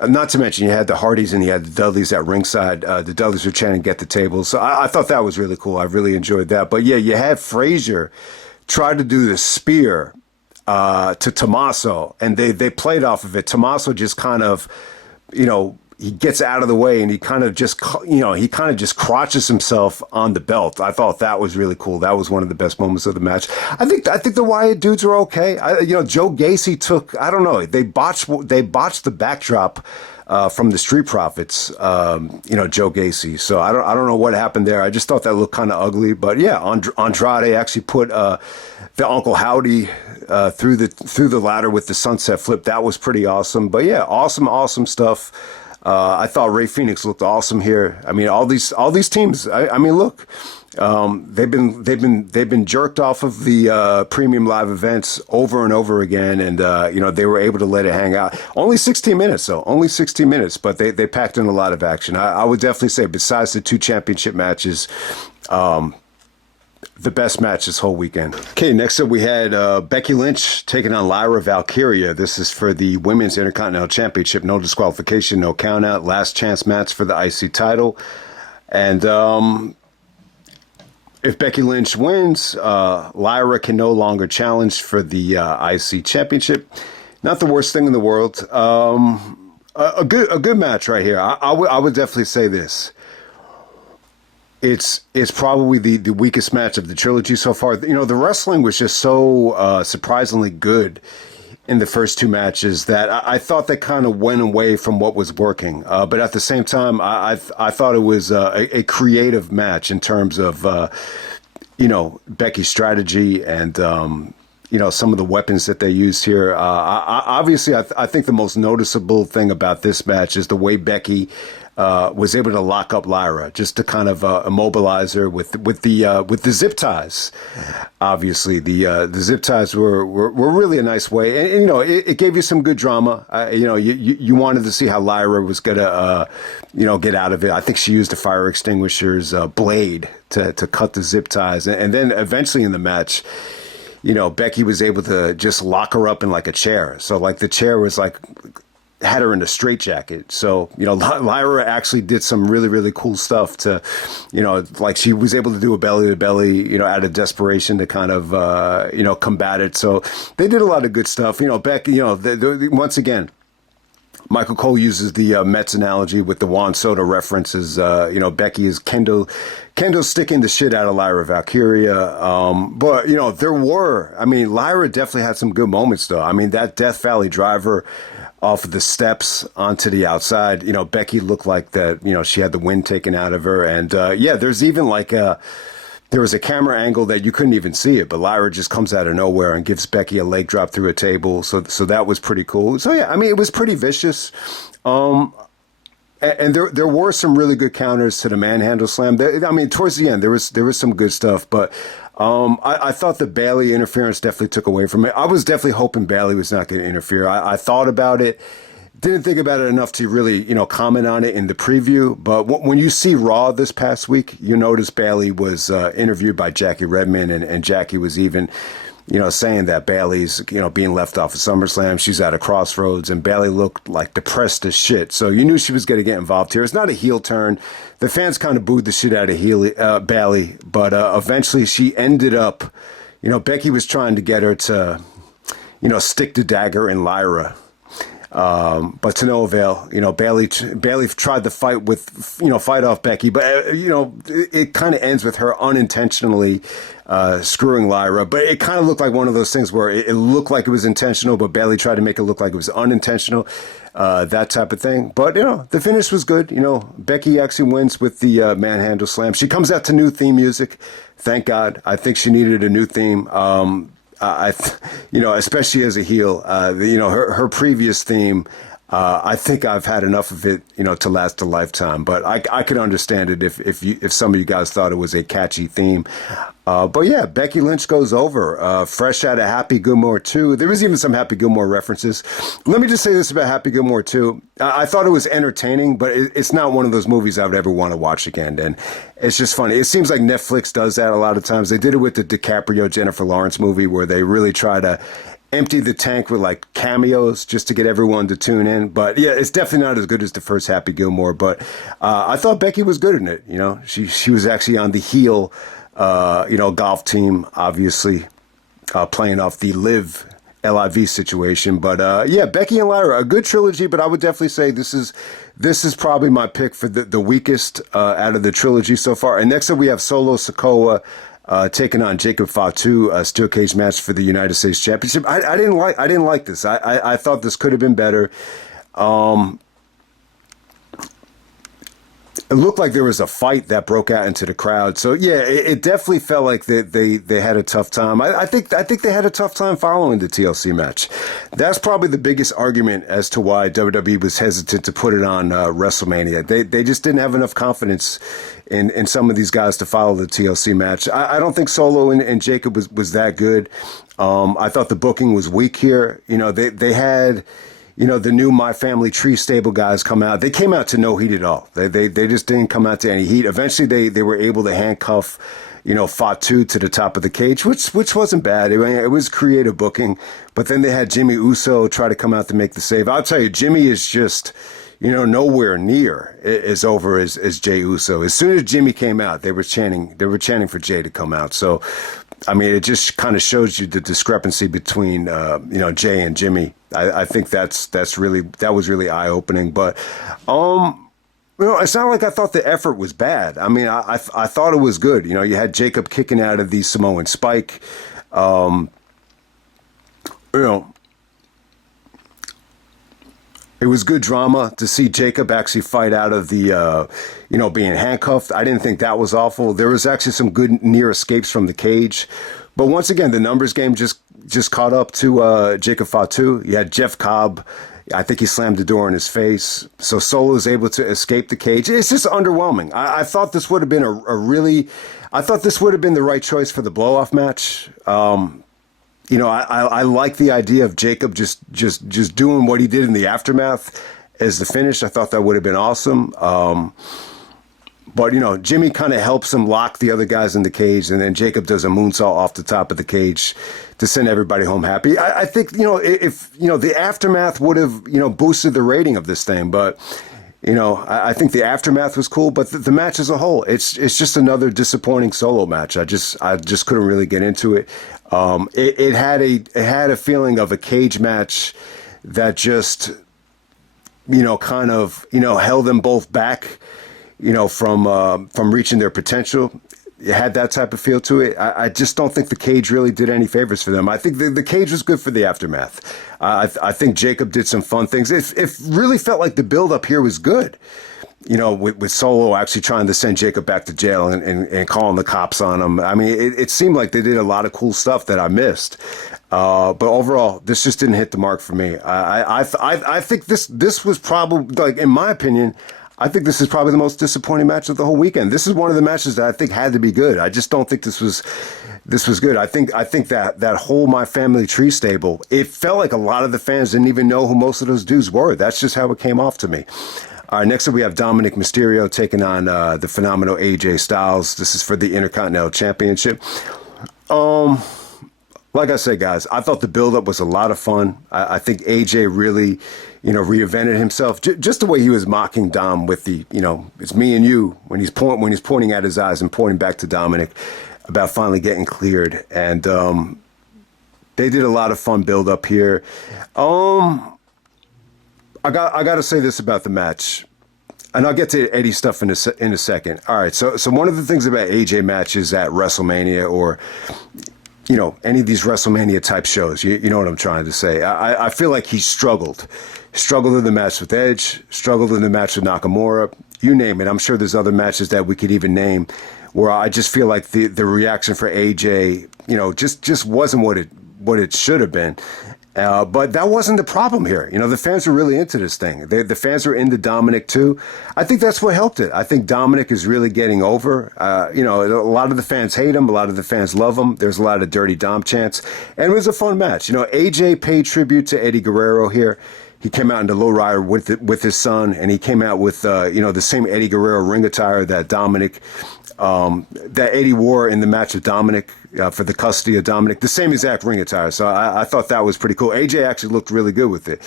Not to mention, you had the Hardys and you had the Dudleys at ringside. The Dudleys were chanting, "Get the table." So I thought that was really cool. I really enjoyed that. But yeah, you had Frazier try to do the spear to Tommaso, and they played off of it. Tommaso just kind of, he gets out of the way and he kind of just, crotches himself on the belt. I thought that was really cool. That was one of the best moments of the match. I think the Wyatt dudes are okay. Joe Gacy took, I don't know, they botched the backdrop from the Street Profits, Joe Gacy. So I don't know what happened there. I just thought that looked kind of ugly. But yeah, Andrade actually put the Uncle Howdy through the ladder with the sunset flip. That was pretty awesome. But yeah, awesome stuff. I thought Rey Fenix looked awesome here. I mean, all these teams. I mean, look, they've been jerked off of the premium live events over and over again, and they were able to let it hang out. Only 16 minutes, though. Only 16 minutes, but they packed in a lot of action. I would definitely say, besides the 2 championship matches, the best match this whole weekend. Okay, next up we had Becky Lynch taking on Lyra Valkyria. This is for the Women's Intercontinental Championship. No disqualification, no countout. Last chance match for the IC title. And if Becky Lynch wins, Lyra can no longer challenge for the IC Championship. Not the worst thing in the world. A good match right here. I would definitely say this. It's probably the weakest match of the trilogy so far. The wrestling was just so surprisingly good in the first 2 matches that I thought they kind of went away from what was working. But at the same time, I thought it was a creative match in terms of, Becky's strategy and, some of the weapons that they used here. Obviously, I think the most noticeable thing about this match is the way Becky was able to lock up Lyra, just to kind of immobilize her with the zip ties. Obviously, the zip ties were really a nice way, and it gave you some good drama. You wanted to see how Lyra was gonna get out of it. I think she used a fire extinguisher's blade to cut the zip ties, and then eventually in the match, Becky was able to just lock her up in like a chair. So like the chair was like had her in a straitjacket. So, Lyra actually did some really, really cool stuff to, like she was able to do a belly to belly, out of desperation to kind of, combat it. So they did a lot of good stuff. Becky, once again, Michael Cole uses the Mets analogy with the Juan Soto references. Becky is Kendo sticking the shit out of Lyra Valkyria. But, Lyra definitely had some good moments, though. I mean, that Death Valley driver off of the steps onto the outside, Becky looked like that, she had the wind taken out of her. And, there's even there was a camera angle that you couldn't even see it, but Lyra just comes out of nowhere and gives Becky a leg drop through a table. So that was pretty cool. So yeah, it was pretty vicious. And there were some really good counters to the manhandle slam. Towards the end, there was some good stuff, but I thought the Bayley interference definitely took away from it. I was definitely hoping Bayley was not going to interfere. I thought about it. Didn't think about it enough to really, comment on it in the preview. But when you see Raw this past week, you notice Bayley was interviewed by Jackie Redmond, and Jackie was even, saying that Bayley's, being left off of SummerSlam. She's at a crossroads, and Bayley looked like depressed as shit. So you knew she was going to get involved here. It's not a heel turn. The fans kind of booed the shit out of Bayley, but eventually she ended up, Becky was trying to get her to, stick the dagger in Lyra. But to no avail. Bayley tried to fight off Becky, but it kind of ends with her unintentionally screwing Lyra. But it kind of looked like one of those things where it looked like it was intentional, but Bayley tried to make it look like it was unintentional. That type of thing. But the finish was good. Becky actually wins with the manhandle slam. She comes out to new theme music. Thank God. I think she needed a new theme. Especially as a heel, her previous theme, I think I've had enough of it, to last a lifetime. But I could understand it if some of you guys thought it was a catchy theme. But yeah, Becky Lynch goes over, fresh out of Happy Gilmore 2. There was even some Happy Gilmore references. Let me just say this about Happy Gilmore 2. I thought it was entertaining, but it's not one of those movies I would ever want to watch again. And it's just funny. It seems like Netflix does that a lot of times. They did it with the DiCaprio Jennifer Lawrence movie where they really try to empty the tank with like cameos just to get everyone to tune in. But yeah, it's definitely not as good as the first Happy Gilmore. But I thought Becky was good in it. You know, she was actually on the heel, golf team, obviously playing off the LIV situation. But yeah, Becky and Lyra, a good trilogy. But I would definitely say this is probably my pick for the weakest out of the trilogy so far. And next up we have Solo Sikoa taking on Jacob Fatu, a steel cage match for the United States Championship. I didn't like this. I thought this could have been better. It looked like there was a fight that broke out into the crowd. So yeah, it definitely felt like they had a tough time. I think they had a tough time following the TLC match. That's probably the biggest argument as to why WWE was hesitant to put it on WrestleMania. They just didn't have enough confidence in some of these guys to follow the TLC match. I don't think Solo and Jacob was that good. I thought the booking was weak here. You know, they had, the new My Family Tree stable guys come out. They came out to no heat at all. They just didn't come out to any heat. Eventually, they were able to handcuff, Fatu to the top of the cage, which wasn't bad. It was creative booking. But then they had Jimmy Uso try to come out to make the save. I'll tell you, Jimmy is just, nowhere near as over as Jay Uso. As soon as Jimmy came out, they were chanting for Jay to come out. So, I mean, it just kind of shows you the discrepancy between, Jay and Jimmy. I think that was really eye opening. But, it's not like I thought the effort was bad. I mean, I thought it was good. You had Jacob kicking out of the Samoan spike. It was good drama to see Jacob actually fight out of the, being handcuffed. I didn't think that was awful. There was actually some good near escapes from the cage. But once again, the numbers game just caught up to Jacob Fatu. You had Jeff Cobb. I think he slammed the door in his face. So Solo is able to escape the cage. It's just underwhelming. I thought this would have been I thought this would have been the right choice for the blow-off match. I like the idea of Jacob just doing what he did in the aftermath as the finish. I thought that would have been awesome. But Jimmy kind of helps him lock the other guys in the cage, and then Jacob does a moonsault off the top of the cage to send everybody home happy. I think, if the aftermath would have, boosted the rating of this thing, but I think the aftermath was cool, but the match as a whole, it's just another disappointing Solo match. I just couldn't really get into it. It had a feeling of a cage match that just, kind of, held them both back, from reaching their potential. It had that type of feel to it. I just don't think the cage really did any favors for them. I think the cage was good for the aftermath. I think Jacob did some fun things. It really felt like the build-up here was good. With Solo actually trying to send Jacob back to jail and calling the cops on him. I mean, it seemed like they did a lot of cool stuff that I missed. But overall, this just didn't hit the mark for me. I think this was probably, like, in my opinion, I think this is probably the most disappointing match of the whole weekend. This is one of the matches that I think had to be good. I just don't think this was good. I think that whole My Family Tree stable, it felt like a lot of the fans didn't even know who most of those dudes were. That's just how it came off to me. All right, next up we have Dominic Mysterio taking on the phenomenal AJ Styles. This is for the Intercontinental Championship. Like I said, guys, I thought the build-up was a lot of fun. I think AJ really, reinvented himself. Just the way he was mocking Dom with the, it's me and you, when he's pointing at his eyes and pointing back to Dominic about finally getting cleared. And they did a lot of fun build-up here. I got to say this about the match, and I'll get to Eddie stuff in a second. All right, so one of the things about AJ matches at WrestleMania or any of these WrestleMania type shows, you know what I'm trying to say. I feel like he struggled in the match with Edge, struggled in the match with Nakamura, you name it. I'm sure there's other matches that we could even name where I just feel like the reaction for AJ, just wasn't what it should have been. But that wasn't the problem here. The fans were really into this thing. The fans were into Dominic too. I think that's what helped it. I think Dominic is really getting over. A lot of the fans hate him. A lot of the fans love him. There's a lot of dirty Dom chants. And it was a fun match. AJ paid tribute to Eddie Guerrero here. He came out in the lowrider with his son, and he came out with, the same Eddie Guerrero ring attire that Dominic that Eddie wore in the match of Dominic for the custody of Dominic, the same exact ring attire. So I thought that was pretty cool. AJ actually looked really good with it.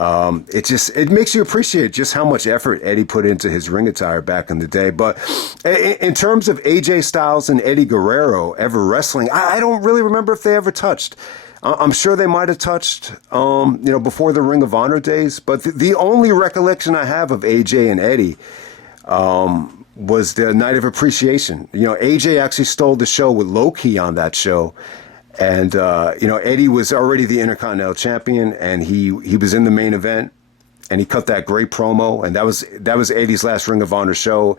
It makes you appreciate just how much effort Eddie put into his ring attire back in the day. But in terms of AJ Styles and Eddie Guerrero ever wrestling, I don't really remember if they ever touched. I'm sure they might have touched, before the Ring of Honor days. But the only recollection I have of AJ and Eddie was the Night of Appreciation. AJ actually stole the show with Low Key on that show. And, Eddie was already the Intercontinental Champion, and he was in the main event, and he cut that great promo, and that was Eddie's last Ring of Honor show.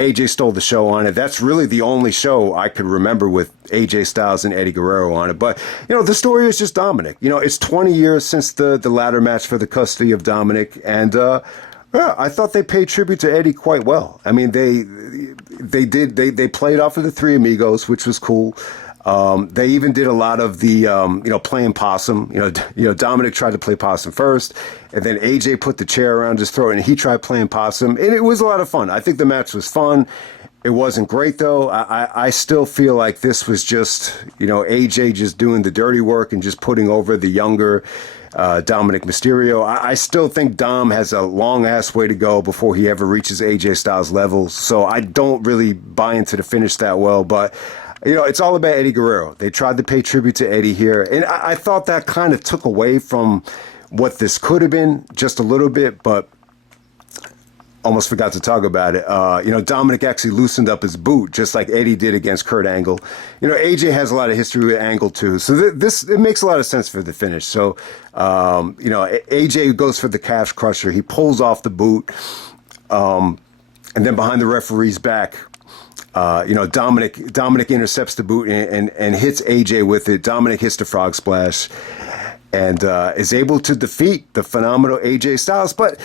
AJ stole the show on it. That's really the only show I could remember with AJ Styles and Eddie Guerrero on it. But, the story is just Dominic. It's 20 years since the ladder match for the custody of Dominic, and I thought they paid tribute to Eddie quite well. I mean, they played off of the Three Amigos, which was cool. They even did a lot of the, playing possum. Dominic tried to play possum first, and then AJ put the chair around his throat, and he tried playing possum, and it was a lot of fun. I think the match was fun. It wasn't great, though. I still feel like this was just, AJ just doing the dirty work and just putting over the younger Dominic Mysterio. I still think Dom has a long-ass way to go before he ever reaches AJ Styles' levels, so I don't really buy into the finish that well, but... it's all about Eddie Guerrero. They tried to pay tribute to Eddie here. And I thought that kind of took away from what this could have been just a little bit, but almost forgot to talk about it. Dominic actually loosened up his boot, just like Eddie did against Kurt Angle. AJ has a lot of history with Angle, too. So it makes a lot of sense for the finish. So, AJ goes for the calf crusher. He pulls off the boot. And then behind the referee's back, Dominic intercepts the boot and hits AJ with it. Dominic hits the frog splash and is able to defeat the phenomenal AJ Styles. But,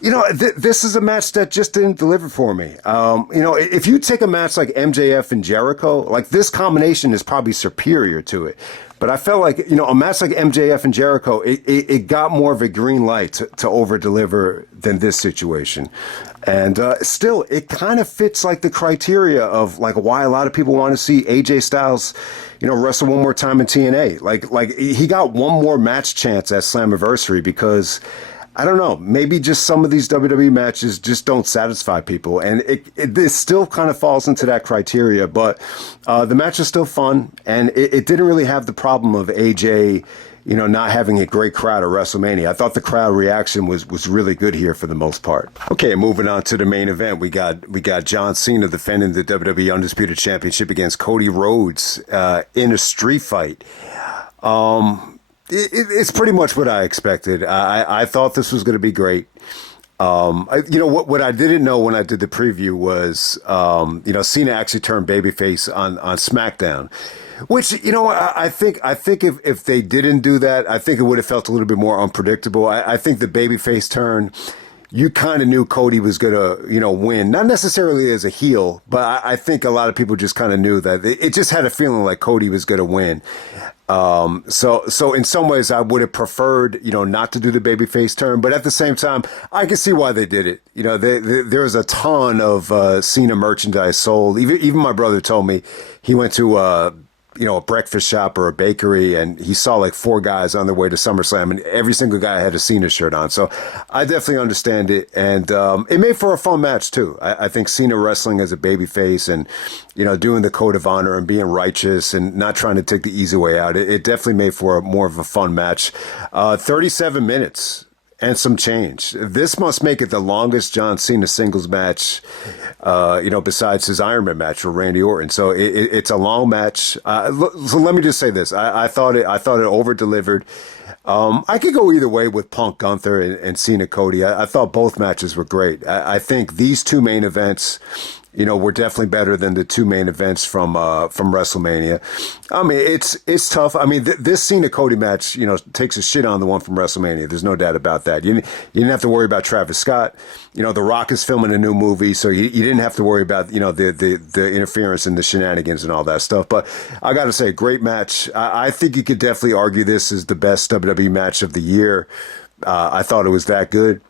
this is a match that just didn't deliver for me. If you take a match like MJF and Jericho, like this combination is probably superior to it. But I felt like, a match like MJF and Jericho, it got more of a green light to over-deliver than this situation. And still, it kind of fits like the criteria of like why a lot of people want to see AJ Styles, wrestle one more time in TNA. Like he got one more match chance at Slammiversary because... I don't know, maybe just some of these WWE matches just don't satisfy people. And it still kind of falls into that criteria. But the match is still fun. And it didn't really have the problem of AJ, not having a great crowd at WrestleMania. I thought the crowd reaction was really good here for the most part. Okay, moving on to the main event. We got John Cena defending the WWE Undisputed Championship against Cody Rhodes in a street fight. It's pretty much what I expected. I thought this was going to be great. What I didn't know when I did the preview was, Cena actually turned babyface on SmackDown, which, I think if they didn't do that, I think it would have felt a little bit more unpredictable. I think the babyface turn, you kind of knew Cody was going to, win. Not necessarily as a heel, but I think a lot of people just kind of knew that. It just had a feeling like Cody was going to win. So in some ways I would have preferred, not to do the babyface turn, but at the same time, I can see why they did it. There's a ton of Cena merchandise sold. Even my brother told me he went to a breakfast shop or a bakery, and he saw like 4 guys on their way to SummerSlam, and every single guy had a Cena shirt on. So I definitely understand it, and it made for a fun match too. I think Cena wrestling as a babyface and doing the code of honor and being righteous and not trying to take the easy way out. It definitely made for more of a fun match. 37 minutes. And some change. This must make it the longest John Cena singles match, besides his Iron Man match with Randy Orton. So it's a long match. So let me just say this: I thought it over delivered. I could go either way with Punk Gunther and Cena Cody. I thought both matches were great. I think these 2 main events, were definitely better than the 2 main events from WrestleMania. I mean, it's tough. I mean, this Cena Cody match, takes a shit on the one from WrestleMania. There's no doubt about that. You didn't have to worry about Travis Scott. The Rock is filming a new movie, so you didn't have to worry about the interference and the shenanigans and all that stuff. But I got to say, great match. I think you could definitely argue this is the best WWE match of the year. I thought it was that good.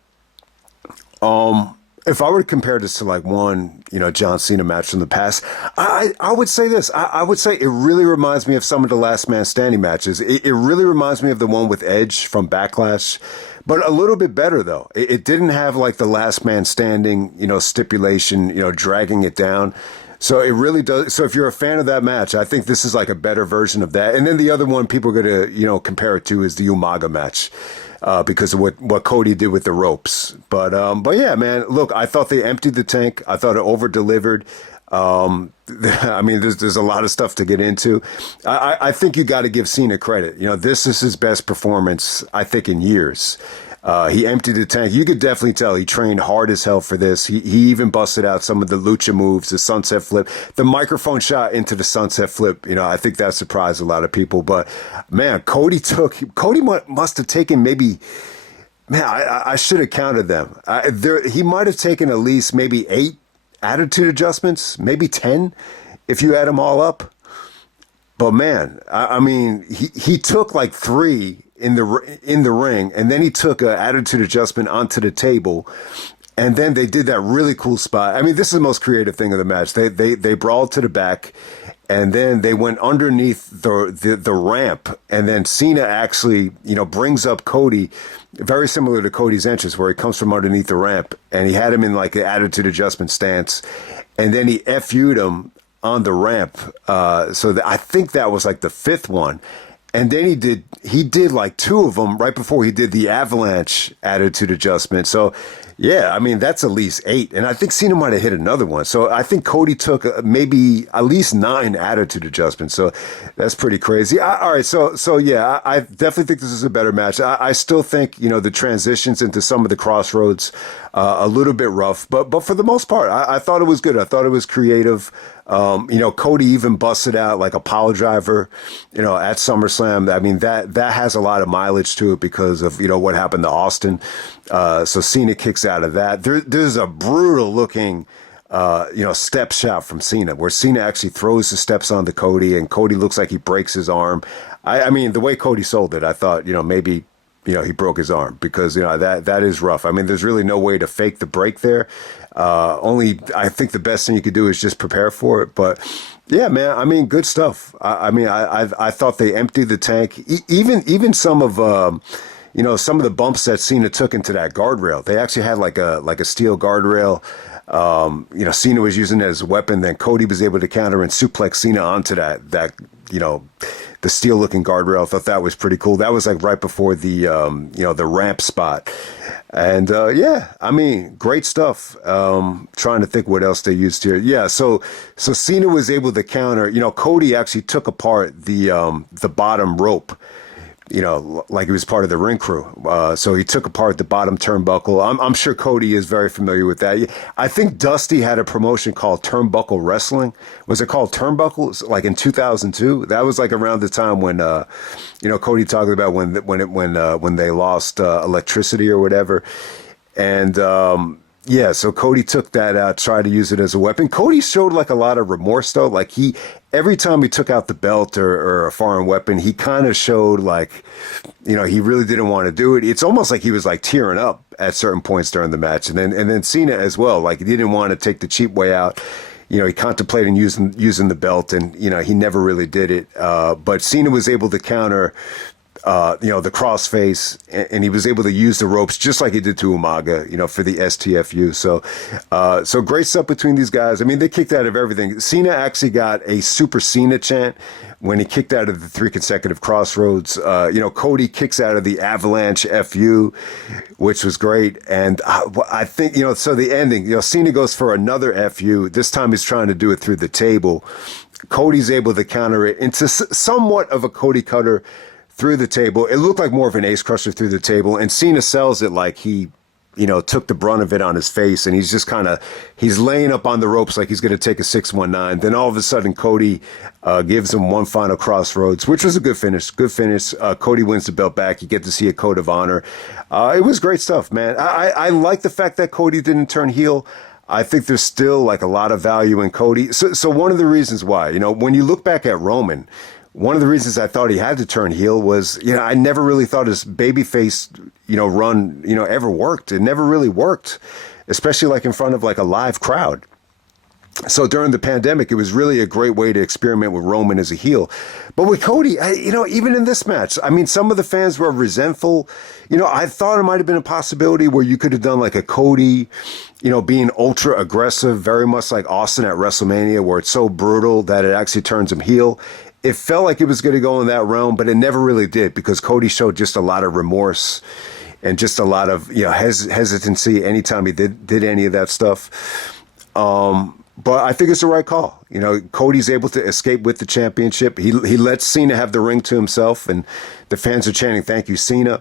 If I were to compare this to like one, John Cena match from the past, I would say this. I would say it really reminds me of some of the Last Man Standing matches. It really reminds me of the one with Edge from Backlash, but a little bit better though. It didn't have like the Last Man Standing, stipulation, dragging it down. So it really does. So if you're a fan of that match, I think this is like a better version of that. And then the other one people are going to, compare it to is the Umaga match. Because of what Cody did with the ropes. But yeah, man, look, I thought they emptied the tank. I thought it over-delivered. I mean, there's a lot of stuff to get into. I think you got to give Cena credit. This is his best performance, I think, in years. He emptied the tank. You could definitely tell he trained hard as hell for this. He even busted out some of the lucha moves, the sunset flip, the microphone shot into the sunset flip. I think that surprised a lot of people. But man, Cody must have taken maybe. Man, I should have counted them. He might have taken at least maybe 8 attitude adjustments, maybe 10, if you add them all up. But man, I mean, he took like 3 in the ring, and then he took an attitude adjustment onto the table, and then they did that really cool spot. I mean, this is the most creative thing of the match. They brawled to the back, and then they went underneath the ramp, and then Cena actually brings up Cody, very similar to Cody's entrance, where he comes from underneath the ramp, and he had him in like an attitude adjustment stance, and then he FU'd him on the ramp. I think that was like the 5th one. And then he did like 2 of them right before he did the avalanche attitude adjustment. So, yeah, I mean, that's at least 8. And I think Cena might have hit another one. So I think Cody took maybe at least 9 attitude adjustments. So that's pretty crazy. All right. So yeah, I definitely think this is a better match. I still think, the transitions into some of the crossroads, a little bit rough. But for the most part, I thought it was good. I thought it was creative. Cody even busted out like a pile driver, at SummerSlam. I mean, that has a lot of mileage to it because of, what happened to Austin. So Cena kicks out of that. There's a brutal looking, step shot from Cena where Cena actually throws the steps onto Cody and Cody looks like he breaks his arm. I mean, the way Cody sold it, I thought, maybe, he broke his arm because, that is rough. I mean, there's really no way to fake the break there. Only I think the best thing you could do is just prepare for it. But yeah, man, I mean, good stuff. I thought they emptied the tank. Even some of some of the bumps that Cena took into that guardrail. They actually had like a steel guardrail. Cena was using it as a weapon. Then Cody was able to counter and suplex Cena onto that the steel looking guardrail. I thought that was pretty cool. That was like right before the the ramp spot. And yeah, I mean, great stuff. Trying to think what else they used here. Yeah, so Cena was able to counter. Cody actually took apart the bottom rope. Like he was part of the ring crew. So he took apart the bottom turnbuckle. I'm sure Cody is very familiar with that. I think Dusty had a promotion called Turnbuckle Wrestling. Was it called Turnbuckle? Like in 2002? That was like around the time when, Cody talked about when they lost electricity or whatever. And, yeah, so Cody took that out, tried to use it as a weapon. Cody showed like a lot of remorse though. Like every time he took out the belt or a foreign weapon, he kind of showed like, he really didn't want to do it. It's almost like he was like tearing up at certain points during the match. And then Cena as well, like he didn't want to take the cheap way out. He contemplated using the belt and, he never really did it. But Cena was able to counter the crossface, and he was able to use the ropes just like he did to Umaga, for the STFU. So great stuff between these guys. I mean, they kicked out of everything. Cena actually got a Super Cena chant when he kicked out of the 3 consecutive crossroads. Cody kicks out of the Avalanche FU, which was great. And I think, so the ending, Cena goes for another FU. This time he's trying to do it through the table. Cody's able to counter it into somewhat of a Cody cutter through the table. It looked like more of an ace crusher through the table, and Cena sells it like he, took the brunt of it on his face, and he's just he's laying up on the ropes like he's going to take a 619. Then all of a sudden, Cody gives him one final crossroads, which was a good finish. Cody wins the belt back. You get to see a code of honor. It was great stuff, man. I like the fact that Cody didn't turn heel. I think there's still like a lot of value in Cody. So one of the reasons why, when you look back at Roman, one of the reasons I thought he had to turn heel was, I never really thought his babyface, run, ever worked. It never really worked. especially like in front of like a live crowd. So during the pandemic, it was really a great way to experiment with Roman as a heel. But with Cody, even in this match, I mean, some of the fans were resentful. I thought it might have been a possibility where you could have done like a Cody, being ultra aggressive, very much like Austin at WrestleMania, where it's so brutal that it actually turns him heel. It felt like it was going to go in that realm, but it never really did, because Cody showed just a lot of remorse and just a lot of hesitancy anytime he did any of that stuff. But I think it's the right call. Cody's able to escape with the championship. He lets Cena have the ring to himself, and the fans are chanting, "Thank you, Cena."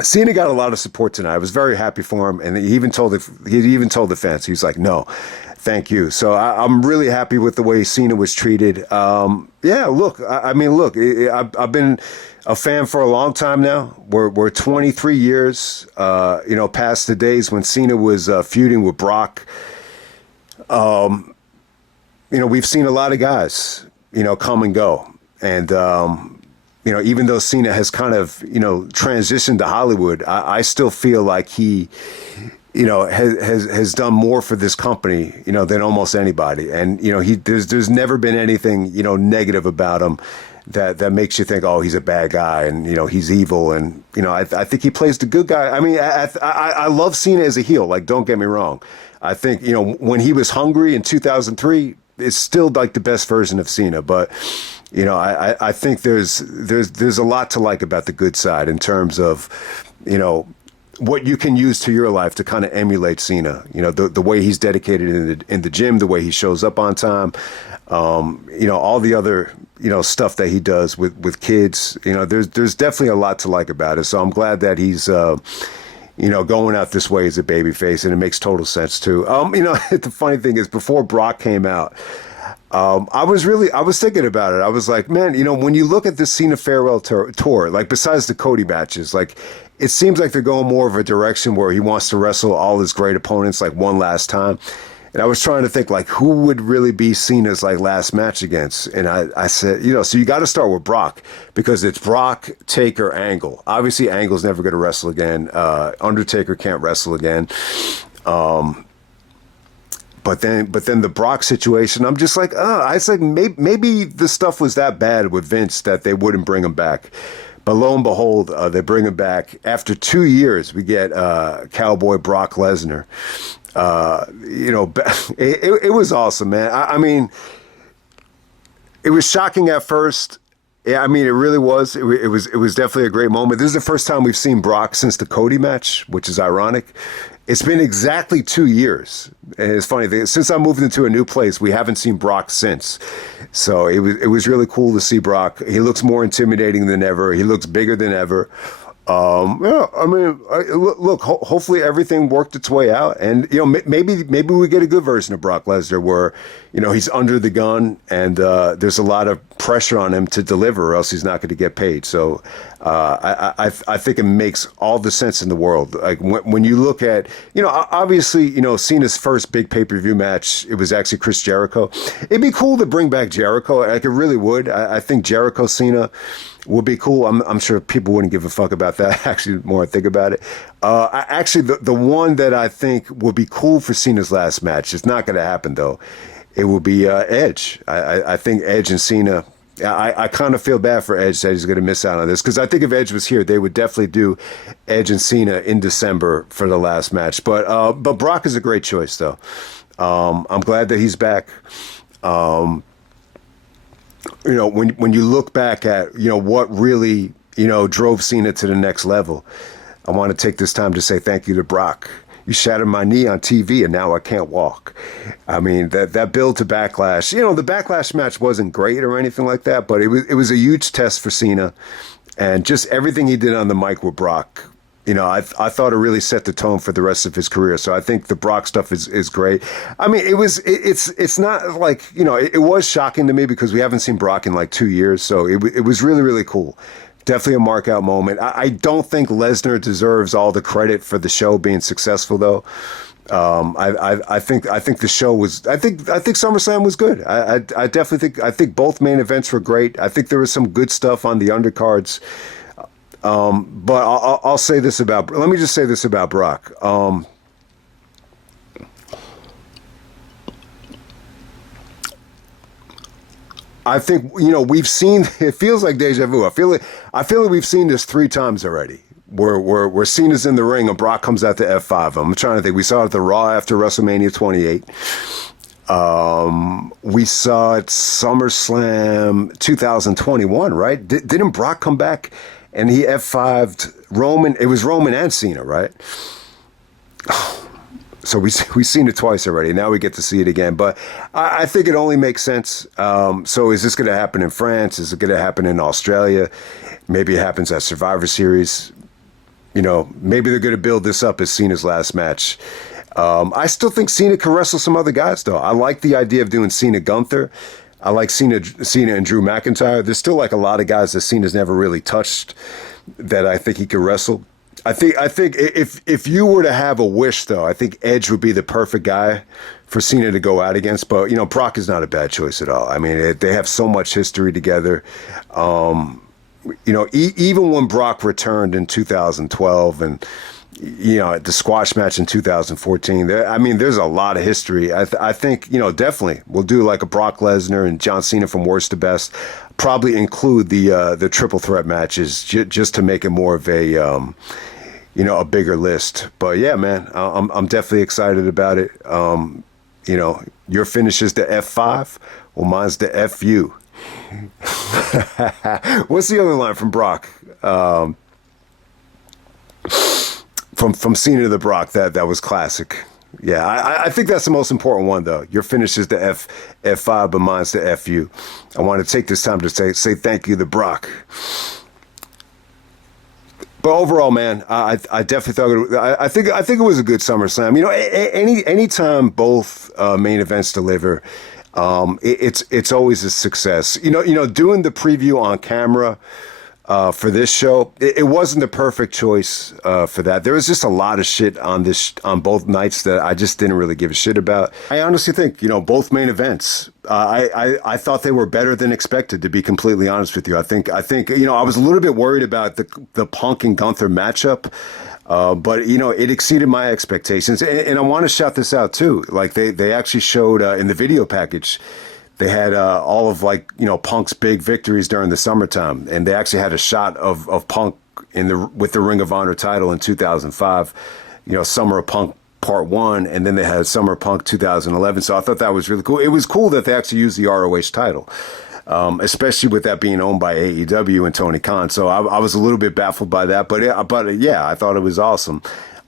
Cena got a lot of support tonight. I was very happy for him, and he even told the fans, he was like, "No, thank you." So I'm really happy with the way Cena was treated. Look, I've been a fan for a long time now. We're 23 years, past the days when Cena was feuding with Brock. We've seen a lot of guys, come and go. And, even though Cena has kind of, transitioned to Hollywood, I still feel like he, has done more for this company, than almost anybody. And, there's never been anything, negative about him that makes you think, oh, he's a bad guy and, he's evil. And, I think he plays the good guy. I mean, I love Cena as a heel. Like, don't get me wrong. I think, when he was hungry in 2003, it's still like the best version of Cena. But, I think there's a lot to like about the good side in terms of, what you can use to your life to kind of emulate Cena. The way he's dedicated in the gym, the way he shows up on time, all the other, stuff that he does with kids. There's definitely a lot to like about it. So I'm glad that he's, going out this way as a babyface, and it makes total sense too. The funny thing is, before Brock came out, I was thinking about it. I was like, man, when you look at the Cena farewell tour, like besides the Cody matches, like it seems like they're going more of a direction where he wants to wrestle all his great opponents like one last time. And I was trying to think, like, who would really be Cena's, like, last match against? And I said, so you got to start with Brock, because it's Brock, Taker, Angle. Obviously, Angle's never going to wrestle again. Undertaker can't wrestle again. But then the Brock situation, I'm just like, I was like, maybe the stuff was that bad with Vince that they wouldn't bring him back. But lo and behold, they bring him back. After 2 years, we get Cowboy Brock Lesnar. It was awesome, man. I mean, it was shocking at first. Yeah, I mean, it really was. It was definitely a great moment. This is the first time we've seen Brock since the Cody match, which is ironic. It's been exactly 2 years. And it's funny, since I moved into a new place, we haven't seen Brock since. So it was really cool to see Brock. He looks more intimidating than ever. He looks bigger than ever. Look, hopefully everything worked its way out, and maybe we get a good version of Brock Lesnar where he's under the gun and there's a lot of pressure on him to deliver, or else he's not going to get paid. So I think it makes all the sense in the world. Like when you look at obviously Cena's first big pay-per-view match, it was actually Chris Jericho. It'd be cool to bring back Jericho. Like it really would. I think Jericho Cena would be cool. I'm sure people wouldn't give a fuck about that. Actually, the more I think about it, the one that I think would be cool for Cena's last match, it's not going to happen though. It will be Edge. I think Edge and Cena. I kind of feel bad for Edge that he's going to miss out on this, because I think if Edge was here, they would definitely do Edge and Cena in December for the last match. But Brock is a great choice though. I'm glad that he's back. When you look back at, what really, drove Cena to the next level, I want to take this time to say thank you to Brock. You shattered my knee on TV and now I can't walk. I mean, that build to Backlash, the Backlash match wasn't great or anything like that, but it was a huge test for Cena, and just everything he did on the mic with Brock. I thought it really set the tone for the rest of his career. So I think the Brock stuff is great. I mean, it's not like, it was shocking to me because we haven't seen Brock in like 2 years. So it was really, really cool. Definitely a mark out moment. I don't think Lesnar deserves all the credit for the show being successful though. I think the show was, I think SummerSlam was good. I definitely think both main events were great. I think there was some good stuff on the undercards. But I'll say this about, let me just say this about Brock. I think, we've seen, it feels like deja vu. I feel like we've seen this 3 times already. Where Cena's in the ring and Brock comes out to F5. I'm trying to think. We saw it at the Raw after WrestleMania 28. We saw it SummerSlam 2021, right? Didn't Brock come back and he F5'd Roman? It was Roman and Cena, right? So we've seen it twice already. Now we get to see it again. But I think it only makes sense. So is this going to happen in France? Is it going to happen in Australia? Maybe it happens at Survivor Series. Maybe they're going to build this up as Cena's last match. I still think Cena can wrestle some other guys, though. I like the idea of doing Cena Gunther. I like Cena and Drew McIntyre. There's still like a lot of guys that Cena's never really touched that I think he could wrestle. I think if you were to have a wish, though, I think Edge would be the perfect guy for Cena to go out against. But, Brock is not a bad choice at all. I mean, they have so much history together. Even when Brock returned in 2012 and, at the squash match in 2014, there's a lot of history. I think, definitely we'll do like a Brock Lesnar and John Cena from worst to best. Probably include the triple threat matches just to make it more of a bigger list. But yeah, man, I'm definitely excited about it. Your finish is the F5. Well, mine's the FU. What's the other line from Brock? From Cena to the Brock, that was classic. Yeah, I think that's the most important one, though. Your finish is the F5, but mine's the FU. I want to take this time to say thank you to Brock. But overall, man, I definitely thought I think it was a good SummerSlam. Any time both main events deliver, it's always a success. Doing the preview on camera for this show, it wasn't the perfect choice for that. There was just a lot of shit on both nights that I just didn't really give a shit about. I honestly think, both main events, I thought they were better than expected, to be completely honest with you. I think I was a little bit worried about the Punk and Gunther matchup. But, it exceeded my expectations. And I want to shout this out, too. Like, they actually showed in the video package, they had all of, Punk's big victories during the summertime. And they actually had a shot of Punk with the Ring of Honor title in 2005, Summer of Punk Part 1. And then they had Summer of Punk 2011. So I thought that was really cool. It was cool that they actually used the ROH title. Especially with that being owned by AEW and Tony Khan. So I was a little bit baffled by that, but yeah, I thought it was awesome.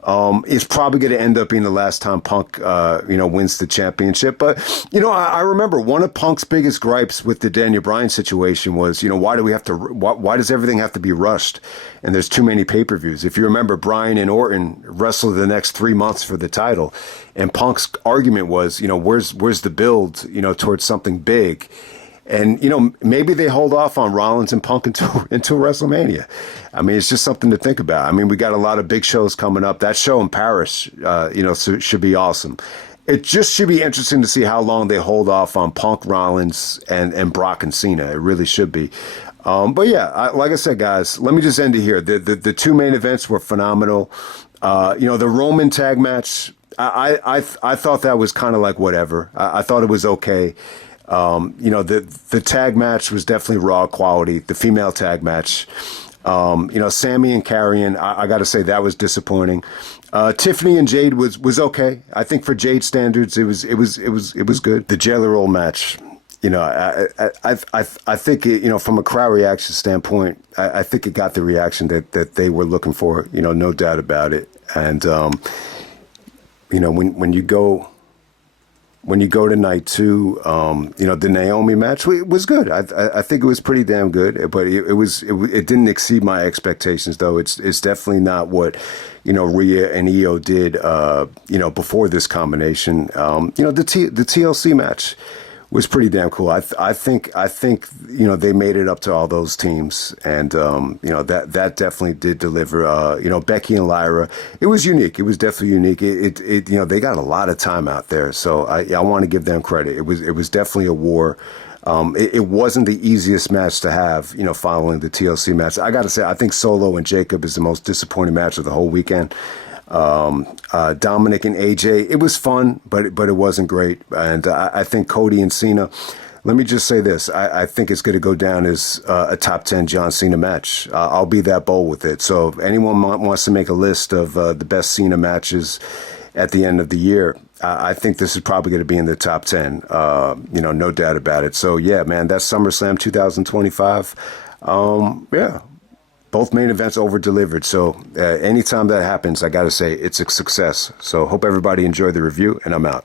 It's probably going to end up being the last time Punk, wins the championship. But, I remember one of Punk's biggest gripes with the Daniel Bryan situation was, why does everything have to be rushed? And there's too many pay-per-views. If you remember, Bryan and Orton wrestled the next 3 months for the title. And Punk's argument was, where's the build, towards something big? And, maybe they hold off on Rollins and Punk until WrestleMania. I mean, it's just something to think about. I mean, we got a lot of big shows coming up. That show in Paris, should be awesome. It just should be interesting to see how long they hold off on Punk, Rollins, and Brock and Cena. It really should be. But yeah, like I said, guys, let me just end it here. The 2 main events were phenomenal. The Roman tag match, I thought that was kind of like whatever. I thought it was okay. The tag match was definitely raw quality. The female tag match, Sami and Karrion, I got to say that was disappointing. Tiffany and Jade was okay. I think for Jade standards, it was good. The Jelly Roll match, I think it, from a crowd reaction standpoint, I think it got the reaction that they were looking for. No doubt about it. And when you go to night 2, the Naomi match was good. I think it was pretty damn good, but it didn't exceed my expectations, though. It's definitely not what, Rhea and Io did, before this combination. The TLC match was pretty damn cool. I think they made it up to all those teams, and that definitely did deliver. Becky and Lyra, it was unique. It was definitely unique. They got a lot of time out there, so I want to give them credit. It was definitely a war. It wasn't the easiest match to have, following the TLC match. I got to say, I think Solo and Jacob is the most disappointing match of the whole weekend. Dominic and AJ, it was fun, but it wasn't great. And I think Cody and Cena, Let me just say this. I think it's going to go down as a top 10 John Cena match. I'll be that bold with it. So if anyone wants to make a list of the best Cena matches at the end of the year, I think this is probably going to be in the top 10. No doubt about it. So, yeah, man, that's SummerSlam 2025. Yeah, both main events over-delivered. So anytime that happens, I got to say it's a success. So hope everybody enjoyed the review, and I'm out.